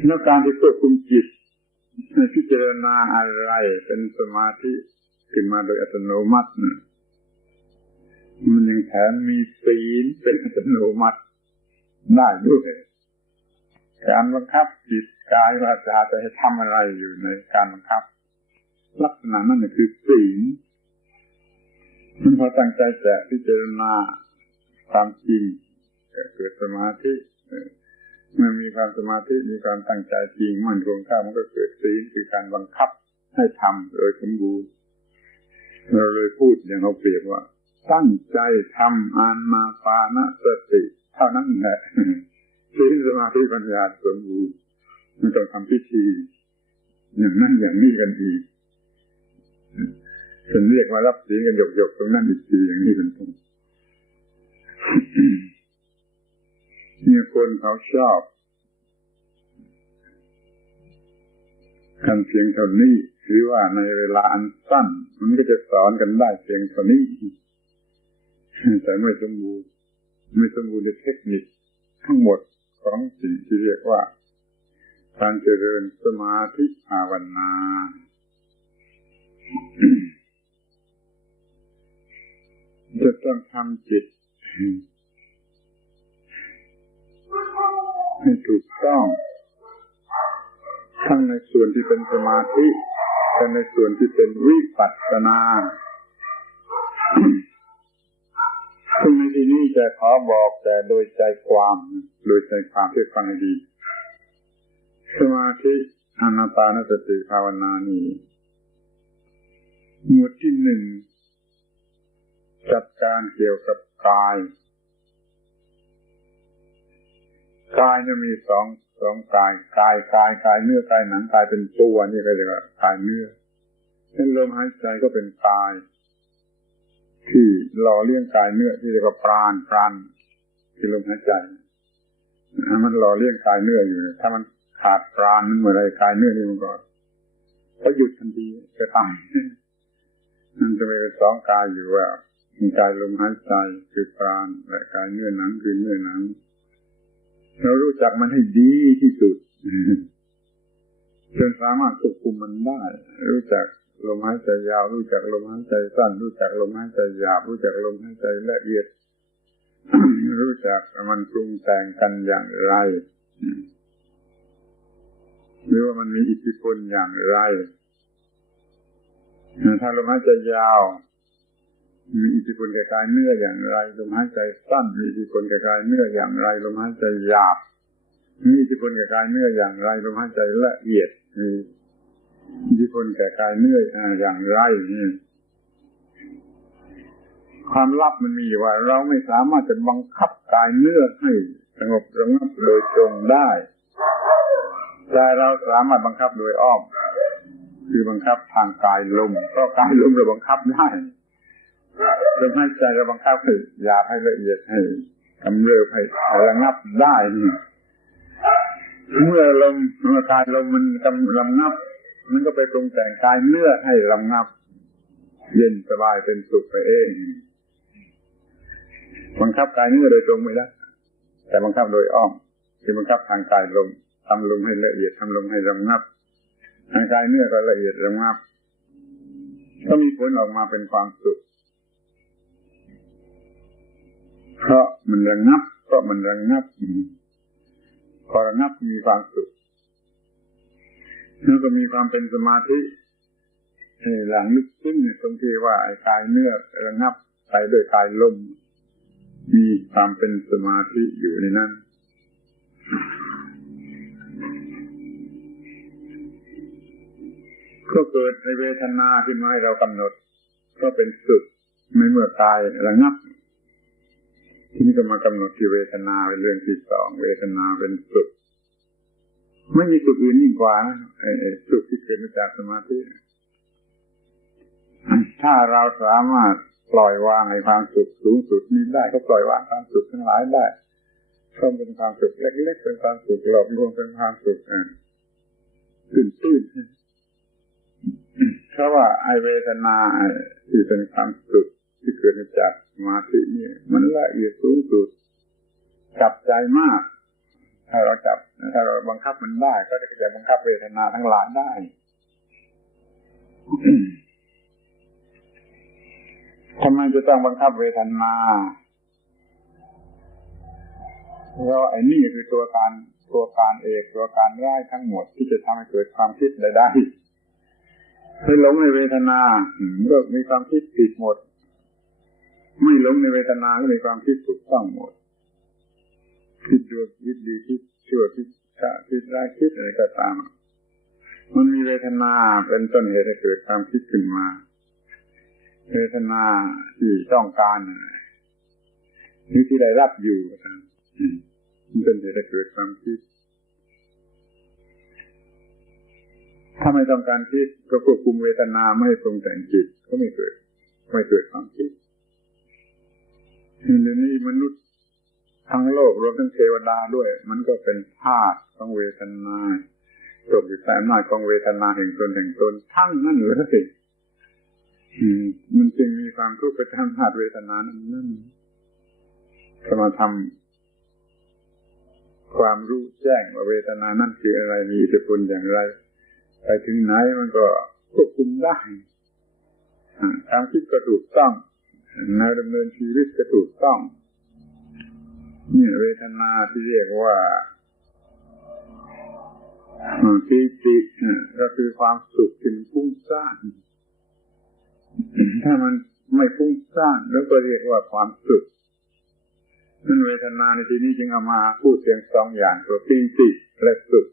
แล้วการที่ควบคุมจิตให้พิจารณาอะไรเป็นสมาธิขึ้นมาโดยอัตโนมัตินะมันยังแถมมีศีลเป็นอัตโนมัติได้ด้วยการบังคับจิตกายวาจาจะให้ทำอะไรอยู่ในการบังคับลักษณะนั้นคือศีลมันพอตั้งใจจะพิจารณาความจริงเกิดสมาธิเมื่อมีความสมาธิมีความตั้งใจจริงมั่นคงเข้ามันก็เกิดศีลคือการบังคับให้ทำโดยสมบูรณ์เราเลยพูดอย่างเราเปรียบว่าตั้งใจทำอานาปานสติเท่านั้นแหละศีลสมาธิปัญญาสมบูรณ์ไม่ต้องทำพิธีอย่างนั้นอย่างนี้กันอีกฉันเรียกมารับศีลกันหยกๆตรงนั้นอีกทีอย่างนี้เป็นต้นเนี่ยคนเขาชอบกันเพียงเท่านี้หรือว่าในเวลาอันสั้นมันก็จะสอนกันได้เพียงเท่านี้แต่ไม่สมบูรณ์ ไม่สมบูรณ์ในเทคนิคทั้งหมดของสิ่งที่เรียกว่าการเจริญสมาธิภาวนาจะต้องทำจิตให้ถูกต้องทั้งในส่วนที่เป็นสมาธิและในส่วนที่เป็นวิปัสสนาซึ่งในที่นี้จะขอบอกแต่โดยใจความที่ฟังให้ดีสมาธิอานาปานสติภาวนานี้หมวดที่หนึ่งจัดการเกี่ยวกับกายเนี่ยมีสองกายเนื้อกายหนังกายเป็นตัวนี่ก็เรียกว่ากายเนื้อเช่นลมหายใจก็เป็นกายที่หล่อเลี้ยงกายเนื้อที่เรียกว่าปราณที่ลมหายใจมันหล่อเลี้ยงกายเนื้ออยู่ถ้ามันขาดปราณมันเมื่อไรกายเนื้อนี่มันก็หยุดทันทีจะตายมันจะมีสองกายอยู่ว่ามีกายลมหายใจคือปราณและกายเนื้อหนังคือเนื้อหนังเรารู้จักมันให้ดีที่สุดจนสามารถควบคุมมันได้รู้จักลมหายใจยาวรู้จักลมหายใจสั้นรู้จักลมหายใจหยาบรู้จักลมหายใจละเอียด รู้จักมันปรุงแต่งกันอย่างไรหรือว่ามันมีอิทธิพลอย่างไรถ้าลมหายใจยาวมีอิทธิพลแก่กายเนื้ออย่างไรลมหายใจสั้นมีอิทธิพลแก่กายเนื้ออย่างไรลมหายใจหยาบมีอิทธิพลแก่กายเนื้ออย่างไรลมหายใจละเอียดมีอิทธิพลแก่กายเนื้ออย่างไรนี่ความลับมันมีอยู่ว่าเราไม่สามารถจะบังคับกายเนื้อให้สงบระงับโดยตรงได้แต่เราสามารถบังคับโดยอ้อมคือบังคับทางกายลมเพราะกายลมเราบังคับได้ลมหายใจเราบังคับให้หยาบให้ละเอียดให้กำเริบให้ระงับได้เมื่อกายลมมันระงับมันก็ไปปรุงแต่งกายเนื้อให้ระงับเย็นสบายเป็นสุขไปเองบังคับกายเนื้อโดยตรงไม่ได้แต่บังคับโดยอ้อมคือบังคับทางกายลมทำลมให้ละเอียดทำลมให้ระงับทางกายเนื้อก็ละเอียดระงับก็มีผลออกมาเป็นความสุขเพราะมันระงับพอระงับมีความสุขแล้วก็มีความเป็นสมาธิหลังลึกซึ้งตรงที่ว่ากายเนื้อระงับไปด้วยกายลมมีความเป็นสมาธิอยู่ในนั้นก็เกิดในเวทนาขึ้นมาให้เรากำหนดก็เป็นสุขในเมื่อกายระงับทีนี้ก็มากำหนดที่เวทนาเป็นเรื่องที่สองเวทนาเป็นสุขไม่มีสุขอื่นยิ่งกว่านะสุขที่เกิดมาจากสมาธิถ้าเราสามารถปล่อยวางให้ความสุขสูงสุดนี้ได้ก็ปล่อยวางความสุขทั้งหลายได้ก็เป็นความสุขเล็กๆเป็นความสุขหลอกลวงเป็นความสุขตื้นเพราะว่าไอเวทนาที่เป็นความสุขที่เกิดมาจากสมาธินี่มันละเอียดสูงสุดจับใจมากถ้าเราบังคับมันได้ก็จะบังคับเวทนาทั้งหลายได้ทำไมจะต้องบังคับเวทนาเพราะไอ้นี่คือตัวการเอกตัวการร้ายทั้งหมดที่จะทำให้เกิดความคิดได้ให้หลงในเวทนาก็มีความคิดผิดหมดไม่หลงในเวทนาก็มีความคิดถูกต้องหมดคิดดีคิดชั่วคิดร้ายคิดอะไรก็ตามมันมีเวทนาเป็นต้นเหตุให้เกิดความคิดขึ้นมาเวทนาที่ต้องการหรือที่ได้รับอยู่มันเป็นเหตุให้เกิดความคิดถ้าไม่ต้องการคิดก็ควบคุมเวทนาไม่ให้ปรุงแต่งจิตก็ไม่เกิดความคิดทีนี้มนุษย์ทั้งโลกรวมทั้งเทวดาด้วยมันก็เป็นธาตุของเวทนาตกอยู่ใต้อำนาจของเวทนาแห่งตนทั้งนั้นเลยมันจึงมีความทุกข์ไปทางธาตุเวทนานั่น สมาทำความรู้แจ้งว่าเวทนานั้นคืออะไรมีอิทธิพลอย่างไรไปถึงไหนมันก็ควบคุมได้ความคิดก็ถูกต้องแนวดำเนินชีวิตก็ถูกต้องนี่เวทนาที่เรียกว่าปีติก็คือความสุขที่มันฟุ้งซ่านถ้ามันไม่ฟุ้งซ่านแล้วก็เรียกว่าความสุขนั่นเวทนาในที่นี้จึงเอามาพูดเพียงสองอย่างคือปีติและสุข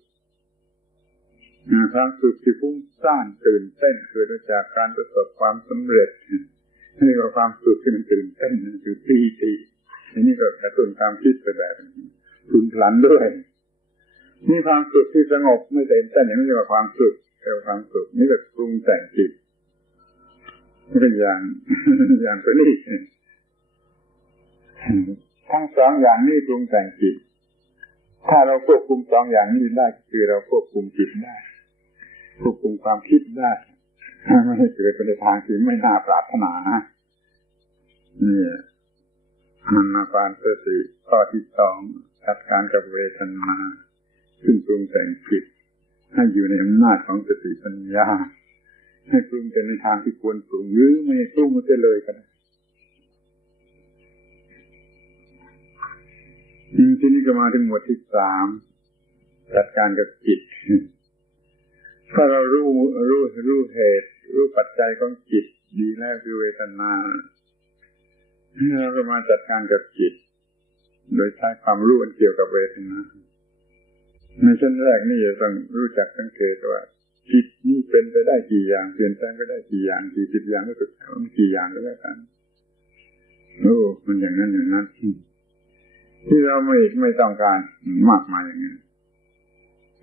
ความสุขที่ฟุ้งซ่านตื่นเต้นเกิดมาจากการประสบความสำเร็จนี่ก็ความสุขที่มันตื่นเต้นคือปีตินี่ก็กระตุ้นความคิดไปแบบทุนพลันด้วยนี่ความสุขที่สงบไม่ตื่นเต้นอย่างนี้เรียกว่าความสุขแต่ความสุขนี่ก็ปรุงแต่งจิตนี่เป็นอย่างตัวนี้ทั้งสองอย่างนี้ปรุงแต่งจิตถ้าเราควบคุมสองอย่างนี้ได้คือเราควบคุมจิตได้ควบคุมความคิดได้ไม่ให้เกิดไปในทางที่ไม่น่าปรารถนานี่อานาปานสติข้อที่สองจัดการกับเวทนาซึ่งปรุงแต่งจิตให้อยู่ในอำนาจของสติปัญญาให้ปรุงแต่ในทางที่ควรปรุงหรือไม่ปรุงมันจะเลยก็ได้ทีนี้ก็มาถึงหมวดที่สามจัดการกับจิตถ้าเรารู้เหตุรู้ปัจจัยของจิตดีแล้วคือเวทนาเราก็มาจัดการกับจิตโดยใช้ความรู้อันเกี่ยวกับเวทนาในชั้นแรกนี่จะต้องรู้จักสังเกตว่าจิตนี่เป็นไปได้กี่อย่างเปลี่ยนแปลงไปได้กี่อย่างกี่สิบอย่างก็สุดแล้วมันกี่อย่างก็แล้วกันมันอย่างนั้นที่เราไม่ต้องการมากมายอย่างนี้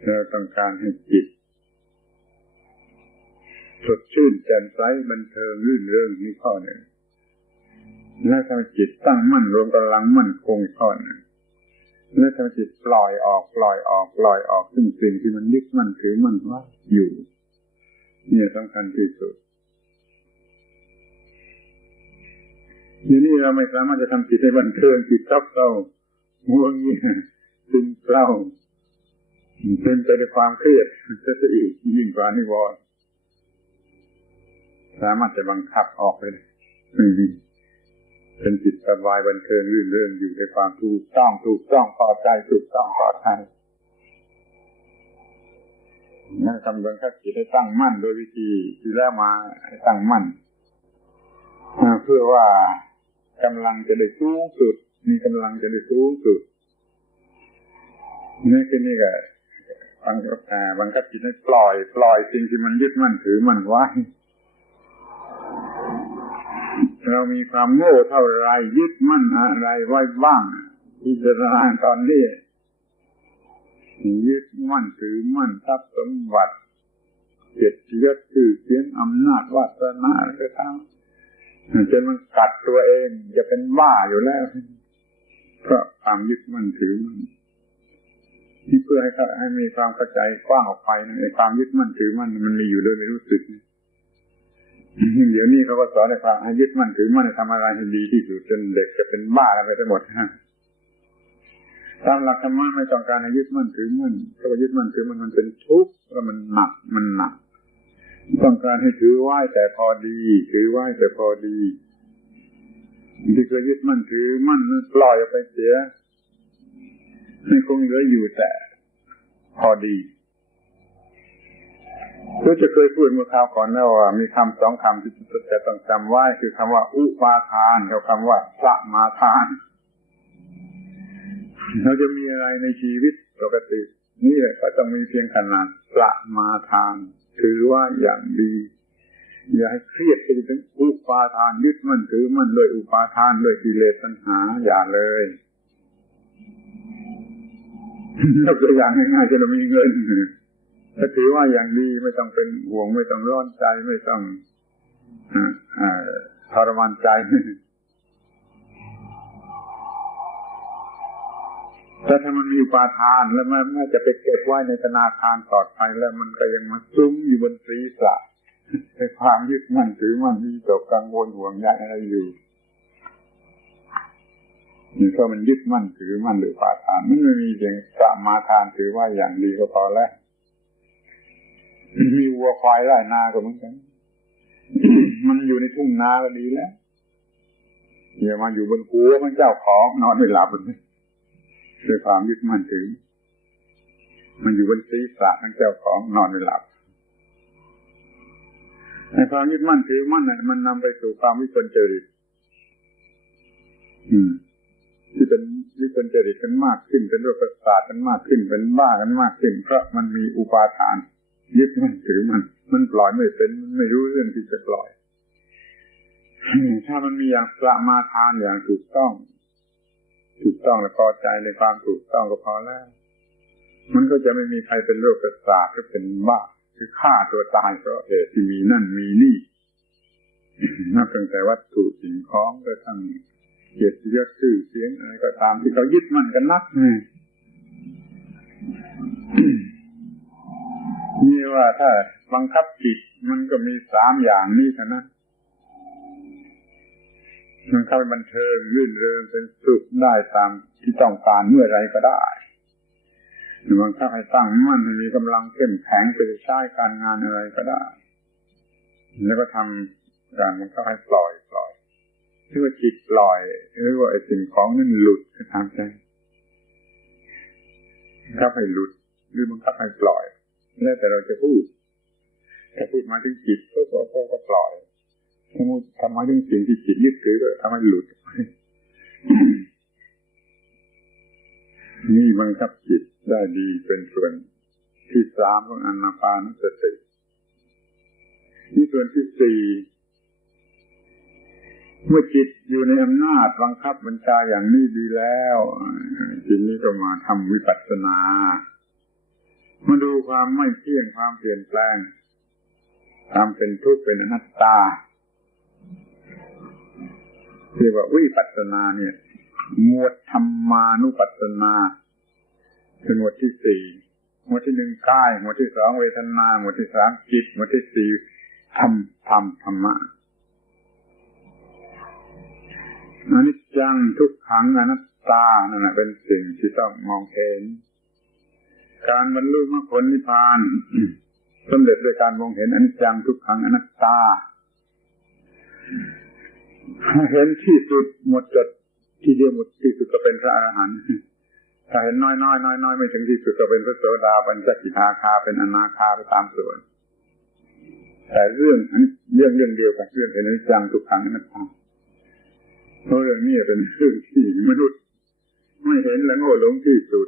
เราต้องการให้จิตสดชื่นแจ่มใสบันเทิงรื่นเริงนี่ข้อหนึ่งและทำจิตตั้งมั่นรวมกำลังมั่นคงข้อหนึ่งและทำจิตปล่อยออกซึ่งสิ่งที่มันยึดมั่นถือมั่นว่าอยู่นี่สำคัญที่สุดทีนี้เราไม่สามารถจะทำจิตให้บันเทิงจิตซับเศร้าง่วงเงี่ยซึมเศร้าเป็นไปด้วยความเครียดจะอีกยิ่งกว่านิวรณ์สามารถจะบังคับออกไปได้เป็นจิตสบายบันเทิงรื่นเริงอยู่ในความถูกต้องพอใจถูกต้องพอใจนั่นทำบังคับจิตให้ตั้งมั่นโดยวิธีที่แล้วมาให้ตั้งมั่นเพื่อว่ากำลังจะได้สูงสุดมีกำลังจะได้สูงสุดนี่คือนี่ก็บังคับจิตให้ปล่อยสิ่งที่มันยึดมั่นถือมั่นไว้เรามีความโง่เท่าไรยึดมั่นอะไรไว้บ้างพิจารณาตอนนี้ยึดมั่นถือมั่นทรัพย์สมบัติเกียรติยศชื่อเสียงอำนาจวาสนาอะไรก็ตามจนมันกัดตัวเองจะเป็นบ้าอยู่แล้วเพราะความยึดมั่นถือมั่นที่เพื่อให้มีความเข้าใจกว้างออกไปในความยึดมั่นถือมั่นมันมีอยู่โดยไม่รู้สึกเดี๋ยวนี้เขาก็สอนในความให้ยึดมั่นถือมั่นทำอะไรให้ดีที่สุดจนเด็กจะเป็นบ้าอะไรไปหมดตามหลักธรรมะไม่ต้องการให้ยึดมั่นถือมั่นเพราะยึดมั่นถือมันเป็นทุกข์แล้วมันหนักต้องการให้ถือไว้แต่พอดีที่เคยยึดมั่นถือมั่นปล่อยออกไปเสียให้คงเหลืออยู่แต่พอดีก็จะเคยพูดเมื่อคราวก่อนแล้วว่ามีคำสองคำที่จะต้องจำไว้คือคำว่าอุปาทานกับคำว่าสมาทานเราจะมีอะไรในชีวิตปกตินี่แหละก็ต้องมีเพียงขนาดสมาทานถือว่าอย่างดีอย่าให้เครียดไปถึงอุปาทานยึดมั่นถือมั่นโดยอุปาทานโดยกิเลสตัณหาอย่าเลยยกตัวอย่างง่ายๆจะมีเงินถ้าถือว่าอย่างดีไม่ต้องเป็นห่วงไม่ต้องร้อนใจไม่ต้องทรมานใจแต่ถ้ามันมีอุปาทานแล้วมันจะไปเก็บไว้ในธนาคารปลอดภัยแล้วมันก็ยังมาซุ้มอยู่บนศีรษะในความยึดมั่นถือมั่นวิตกกังวลห่วงใยอะไรอยู่ เพราะมันยึดมั่นถือมั่นหรือปาทานมันไม่มีเพียงสมาทานถือว่าอย่างดีก็พอแล้วมีวัวควายไร่นาก็เหมือนกันมันอยู่ในทุ่งนาก็ดีแล้วอย่ามาอยู่บนหัวมันเจ้าของนอนไม่หลับเลยด้วยความยึดมั่นถือมันอยู่บนศีรษะของเจ้าของนอนไม่หลับในความยึดมั่นถือมั่นน่ะมันนำไปสู่ความวิกลจริตที่เป็นวิกลจริตกันมากขึ้นเป็นโรคประสาทกันมากขึ้นเป็นบ้ากันมากขึ้นเพราะมันมีอุปาทานยึดมั่นถือมันปล่อยไม่เป็นมันไม่รู้เรื่องที่จะปล่อยถ้ามันมีอย่างสมาทานอย่างถูกต้องและพอใจในความถูกต้องก็พอแล้วมันก็จะไม่มีใครเป็นโรคประสาทหรือเป็นบ้าคือฆ่าตัวตายเพราะเหตุที่มีนั่นมีนี่นับตั้งแต่วัตถุสิ่งของกระทั่งเกียรติยศชื่อเสียงอะไรก็ตามที่เขายึดมั่นกันนักนี่ว่าถ้าบังคับจิตมันก็มี3อย่างนี้เท่านั้นมันเข้าไปบันเทิงรื่นเริงเป็นสุขได้ตามที่ต้องการเมื่อไรก็ได้บังคับให้ตั้งมั่นให้มีกำลังเข้มแข็งไปใช้การงานอะไรก็ได้แล้วก็ทำการบังคับให้ปล่อยหรือว่าจิตปล่อยหรือว่าไอ้สิ่งของนั้นหลุดก็ตามใจบังคับให้หลุดหรือบังคับให้ปล่อยแล้วแต่เราจะพูดถ้าพูดมาถึงจิตก็ปล่อยถ้าพูดทำมาถึงสิ่งที่จิตยึดถือก็ทำให้หลุดนี่บังคับจิตได้ดีเป็นส่วนที่3ของอานาปานสตินี่ส่วนที่4เมื่อจิตอยู่ในอำนาจบังคับบัญชาอย่างนี้ดีแล้วจิตนี้ก็มาทำวิปัสสนามาดูความไม่เที่ยงความเปลี่ยนแปลงความเป็นทุกข์เป็นอนัตตาเรียกว่าวิปัสสนาเนี่ยหมวดธรรมานุปัสสนาเป็นหมวดที่4หมวดที่1กายหมวดที่2เวทนาหมวดที่3จิตหมวดที่4ธรรมะอนิจจังทุกขังอนัตตานั่นแหละเป็นสิ่งที่ต้องมองเห็นการบรรลุมรรคผลนิพพานสำเร็จด้วยการมองเห็นอนิจจังทุกขังอนัตตาเห็นที่สุดหมดจดทีเดียวหมดที่สุดก็เป็นพระอรหันต์ถ้าเห็นน้อยไม่ถึงที่สุดก็เป็นพระโสดาบันสกิทาคาเป็นอนาคาไปตามส่วนแต่เรื่องเดียวกับเรื่องเห็นอนิจจังทุกขังอนัตตาเพราะเรื่องนี้เป็นเรื่องที่มนุษย์ไม่เห็นและโง่หลงที่สุด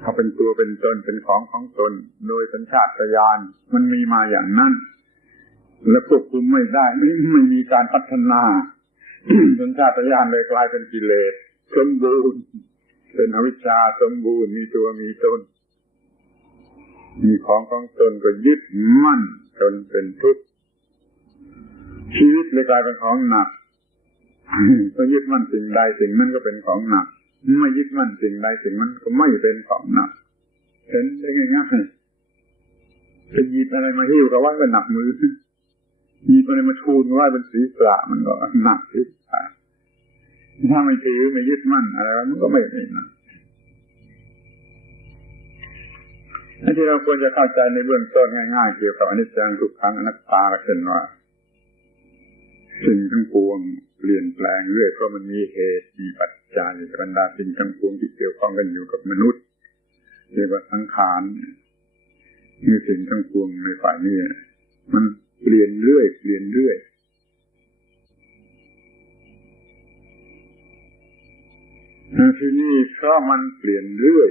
เขาเป็นตัวเป็นตนเป็นของตนโดยสัญชาตญาณมันมีมาอย่างนั้นและควบคุมไม่ได้ไม่มีการพัฒนาสัญชาตญาณเลยกลายเป็นกิเลสสมบูรณ์เป็นอวิชชาสมบูรณ์มีตัวมีตนมีของตนก็ยึดมั่นจนเป็นทุกข์ชีวิตเลยกลายเป็นของหนักก็ยึดมั่นสิ่งใดสิ่งนั้นก็เป็นของหนักไม่ยึดมั่นสิ่งใดสิ่งนั้นก็ไม่เป็นของหนักเห็นได้ง่ายๆจะหยิบอะไรมาหิ้วก็ว่าก็หนักมือหยิบอะไรมาทูลว่าเป็นศีรษะมันก็หนักที่ถ้าไม่ถือไม่ยึดมั่นอะไรมันก็ไม่หนักที่เราควรจะเข้าใจในเบื้องต้นง่ายๆเกี่ยวกับอนิจจังทุกขังอนัตตาเช่นว่าสิ่งทั้งปวงเปลี่ยนแปลงเรื่อยเพราะมันมีเหตุมีปัจจัยบรรดาสิ่งทั้งปวงที่เกี่ยวข้องกันอยู่กับมนุษย์เรียกว่าสังขารมีสิ่งทั้งปวงในฝ่ายนี้มันเปลี่ยนเรื่อยทีนี้เพราะมันเปลี่ยนเรื่อย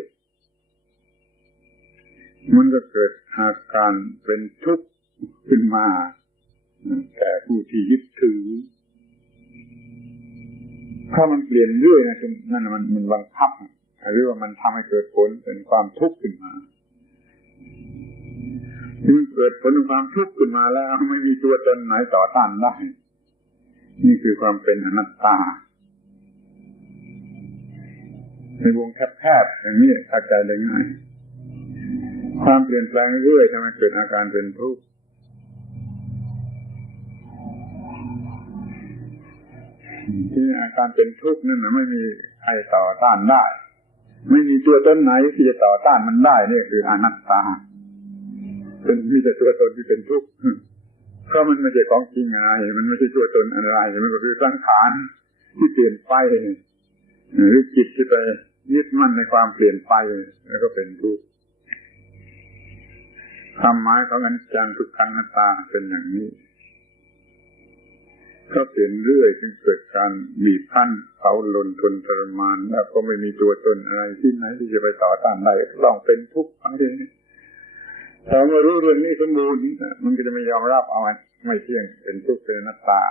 มันก็เกิดอาการเป็นทุกข์ขึ้นมาแต่ผู้ที่ยึดถือถ้ามันเปลี่ยนเรื่อยนั่นมันบังคับหรือว่ามันทำให้เกิดผลเป็นความทุกข์ขึ้นมาที่มันเกิดผลเป็นความทุกข์ขึ้นมาแล้วไม่มีตัวตนไหนต่อต้านได้นี่คือความเป็นอนัตตาในวงแคบๆอย่างนี้เข้าใจได้ง่ายความเปลี่ยนแปลงเรื่อยทำให้เกิดอาการเป็นทุกข์ ที่อาการเป็นทุกข์นั่นไม่มีใครต่อต้านได้ไม่มีตัวตนไหนที่จะต่อต้านมันได้นี่คืออนัตตาเป็นมีแต่ตัวตนที่เป็นทุกข์เพราะมันไม่ใช่ของจริงอะไรมันไม่ใช่ตัวตนอะไรมันก็คือสังขารที่เปลี่ยนไปหรือจิตที่ไปยึดมั่นในความเปลี่ยนไปแล้วก็เป็นทุกข์ความหมายของอนิจจังทุกขังอนัตตาเป็นอย่างนี้ก็เปลี่ยนเรื่อยจึงเกิดการบีบคั้นเผาลนทนทรมานแล้วก็ไม่มีตัวตนอะไรที่ไหนที่จะไปต่อต้านได้ลองเป็นทุกข์ทั้งที่ถ้าไม่รู้เรื่องนี้สมบูรณ์มันก็จะไม่ยอมรับเอาไม่เที่ยงเป็นทุกข์เป็นอนัตตา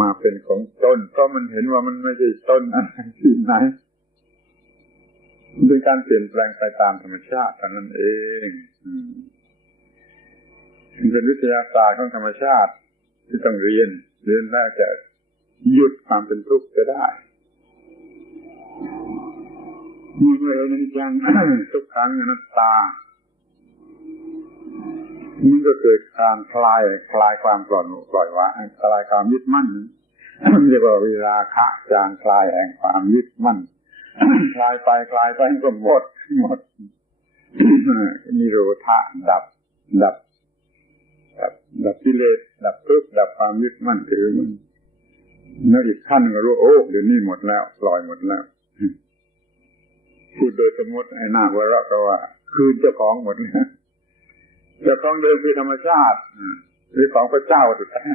มาเป็นของตนเพราะมันเห็นว่ามันไม่ใช่ตนอะไรที่ไหนมันเป็นการเปลี่ยนแปลงไปตามธรรมชาติเท่านั้นเองมันเป็นวิทยาศาสตร์ของธรรมชาติที่ต้องเรียนแล้วจะหยุดความเป็นทุกข์จะได้มีเมื่ออนิจจังทุกขังอนัตตามันก็เกิดการคลายความปล่อยวางคลายความยึดมั่นเรียกว่าวิราคะจางคลายแห่งความยึดมั่นคลายไปก็หมดนิโรธะดับกิเลสดับทุกข์ดับความยึดมั่นถือมันแล้วอีกขั้นก็รู้โอ้เดี๋ยวนี้หมดแล้วปล่อยหมดแล้วพูดโดยสมมติไอ้หน้าหัวเราะก็ว่าคืนเจ้าของหมดแล้วเจ้าของเดิมคือธรรมชาติหรือของพระเจ้าสุดแท้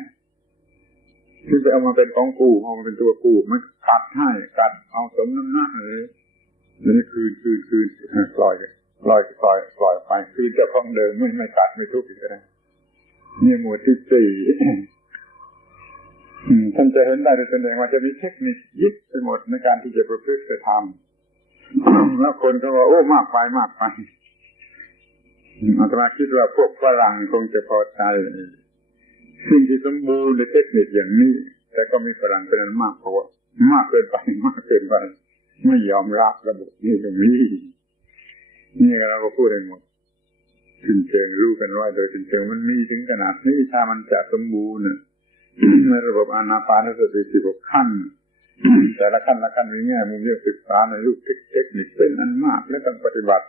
ที่ไปเอามาเป็นของกูเอามาเป็นตัวกูมันกัดให้กัดเอาสมน้ำหน้าเลยนี่คืนปล่อยไปคือเจ้าของเดิมไม่กัดไม่ทุกข์อีกแล้วนี่หมวดที่สี่ท่านจะเห็นได้โดยแสดงว่าจะมีเทคนิคยิบไปหมดในการที่จะประพฤติธรรมแล้วคนก็ว่าโอ้มากไปอาตมาคิดว่าพวกฝรั่งคงจะพอใจสิ่งที่สมบูรณ์ในเทคนิคอย่างนี้แต่ก็มีฝรั่งเป็นอันมากเพราะว่ามากเกินไปไม่ยอมรับระบบนี้ตรงนี้นี่เราก็พูดได้หมดถึงเชิงรู้กันว่าโดยถึงเชิงมันมีถึงขนาดนี้ถ้ามันจะสมบูรณ์ในระบบอานาปานสติ16ขั้นแต่ละขั้นมีแง่มุมเรื่องศึกษาในรูปเทคนิคเป็นอันมากและต้องปฏิบัติ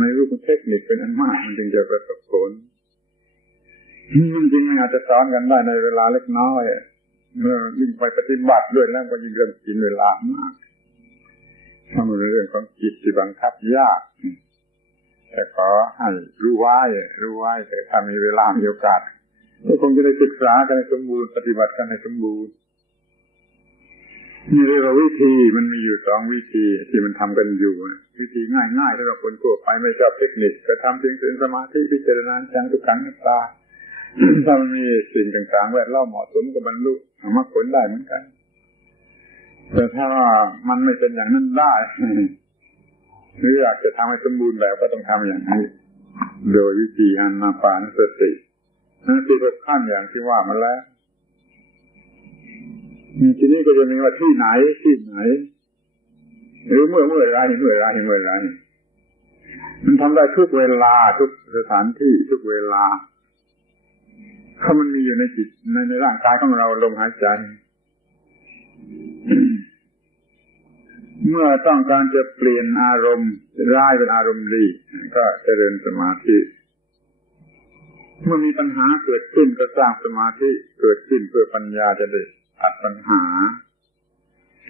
ในรูปเทคนิคเป็นอันมากมันจึงจะประสบผลมันจริงอาจจะสอนกันได้ในเวลาเล็กน้อยเมื่อยิ่งไปปฏิบัติด้วยแล้วก็ยิ่งเรื่องกินเวลามากเพราะมันเป็นเรื่องของจิตที่บังคับยากแต่ขอให้รู้ไว้แต่ถ้ามีเวลามีโอกาสก็คงจะได้ศึกษากันให้สมบูรณ์ปฏิบัติกันให้สมบูรณ์นี่เรียกว่าวิธีมันมีอยู่2วิธีที่มันทำกันอยู่วิธีง่ายๆถ้าเราคนทั่วไปไม่ชอบเทคนิคก็ทำเพียงศีลสมาธิพิจารณาจังทุกขังอนัตตาถ้ามันมีสิ่งต่างๆแวดล้อมเหมาะสมกับบรรลุมรรคผลได้เหมือนกันแต่ถ้ามันไม่เป็นอย่างนั้นได้หรืออยากจะทำให้สมบูรณ์แบบก็ต้องทำอย่างนี้โดยวิธีอานาปานสตินั่นคือ6ขั้นอย่างที่ว่ามาแล้วทีนี้ก็จะมีว่าที่ไหนหรือเมื่อไรมันทำได้ทุกเวลาทุกสถานที่ทุกเวลาถ้ามันมีอยู่ในจิตในร่างกายของเราลมหายใจเมื่อต้องการจะเปลี่ยนอารมณ์ร้ายเป็นอารมณ์ดีก็เจริญสมาธิเมื่อมีปัญหาเกิดขึ้นก็สร้างสมาธิเกิดขึ้นเพื่อปัญญาจะได้ตัดปัญหา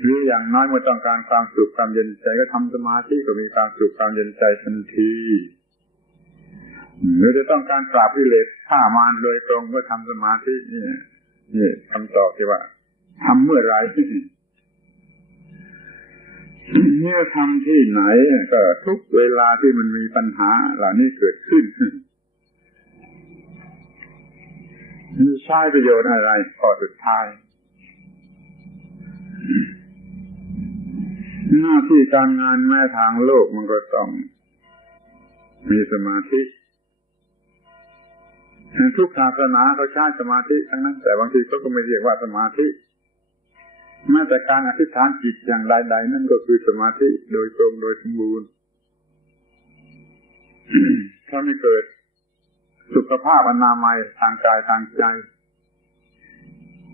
หรืออย่างน้อยเมื่อต้องการความสุขความเย็นใจก็ทำสมาธิก็มีความสุขความเย็นใจทันทีหรือจะต้องการปราบกิเลสฆ่ามารโดยตรงก็ทำสมาธินี่คำตอบที่ว่าทำเมื่อไรเมื่อทำที่ไหนก็ทุกเวลาที่มันมีปัญหาเหล่านี้เกิดขึ้นใช้ประโยชน์อะไรข้อสุดท้ายหน้าที่การงานแม้ทางโลกมันก็ต้องมีสมาธิทุกศาสนาเขาใช้สมาธิทั้งนั้นแต่บางทีเขาก็ไม่เรียกว่าสมาธิแม้แต่การอธิษฐานจิตอย่างใดๆนั่นก็คือสมาธิโดยตรงโดยสมบูรณ์ถ้าไม่เกิดสุขภาพอนามัยทางกายทางใจ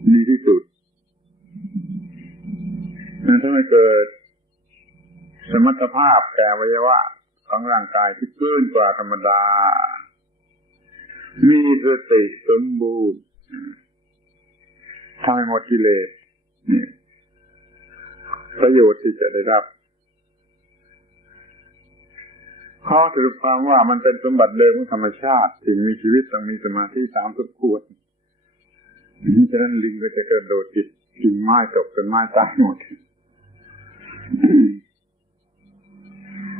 ดีที่สุด ถ้าไม่เกิดสมรรถภาพแก่อวัยวะของร่างกายที่เกินกว่าธรรมดามีสติสมบูรณ์ทำให้หมดกิเลสประโยชน์ที่จะได้รับข้อสรุปความว่ามันเป็นสมบัติเดิมของธรรมชาติสิ่งมีชีวิตต้องมีสมาธิตามสมควรฉะนั้นลิงก็จะกระโดดติดกิ่งไม้ตกต้นไม้ตายหมด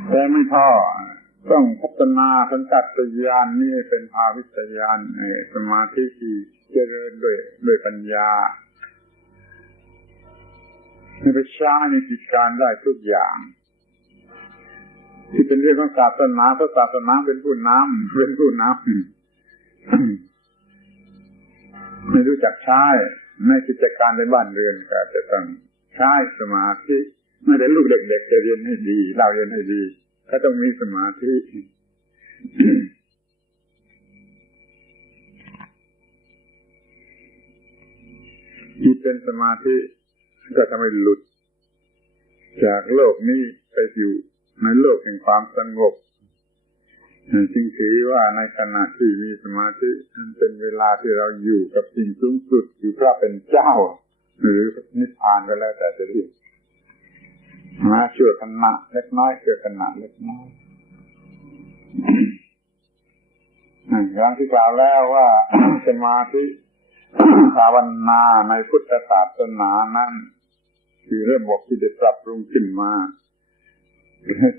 แต่ไม่พอต้องพัฒนาสัญชาตญาณนี่เป็นภาวิตญาณสมาธิที่เจริญด้วยปัญญาให้ไปใช้ในกิจการได้ทุกอย่างที่เป็นเรื่องของศาสนาเพราะศาสนาเป็นผู้นำไม่รู้จักใช้ในกิจการในบ้านเรือนก็จะต้องใช้สมาธิไม่ได้ลูกเด็กๆจะเรียนให้ดีเราเรียนให้ดีก็ต้องมีสมาธิจิตเป็นสมาธิก็ทำให้หลุดจากโลกนี้ไปอยู่ในโลกแห่งความสงบจึงถือว่าในขณะที่มีสมาธินั้นเป็นเวลาที่เราอยู่กับสิ่งสูงสุดอยู่พระเป็นเจ้าหรือนิพพานก็แล้วแต่จะเรียกชั่วขณะเล็กน้อยชั่วขณะเล็กน้อยอย่างที่กล่าวแล้วว่า สมาธิภาวนาในพุทธศาสนานั้นคือระบบที่ได้ปรับปรุงขึ้นมา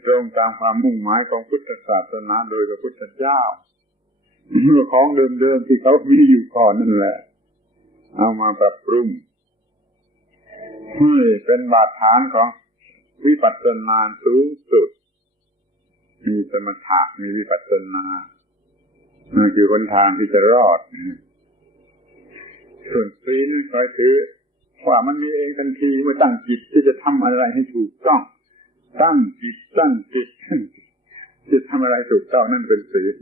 ตรงตามความมุ่งหมายของพุทธศาสนาโดยพระพุทธเจ้าของเดิมๆที่เขามีอยู่ก่อนนั่นแหละเอามาปรับปรุงให้เป็นบาดฐานของวิปัสสนาสูงสุดมีสมถะมีวิปัสสนานั่นคือหนทางที่จะรอดส่วนศีลคอยถือว่ามันมีเองทันทีเมื่อตั้งจิตที่จะทำอะไรให้ถูกต้องตั้งจิตจะทำอะไรถูกต้องนั่นเป็นศีล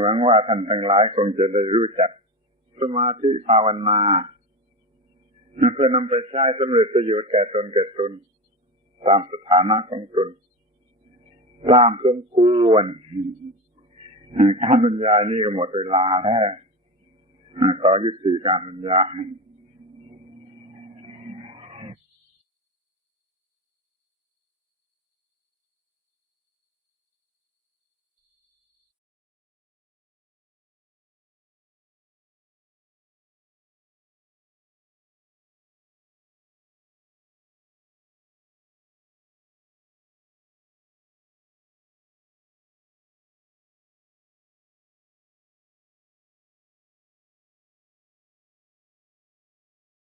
หวังว่าท่านทั้งหลายคงจะได้รู้จักสมาธิภาวนาเพื่อนำไปใช้สำเร็จประโยชน์แก่ตนตามสถานะของตนตามสมควรการบรรยายนี่ก็หมดเวลาแล้วขอยุติการบรรยาย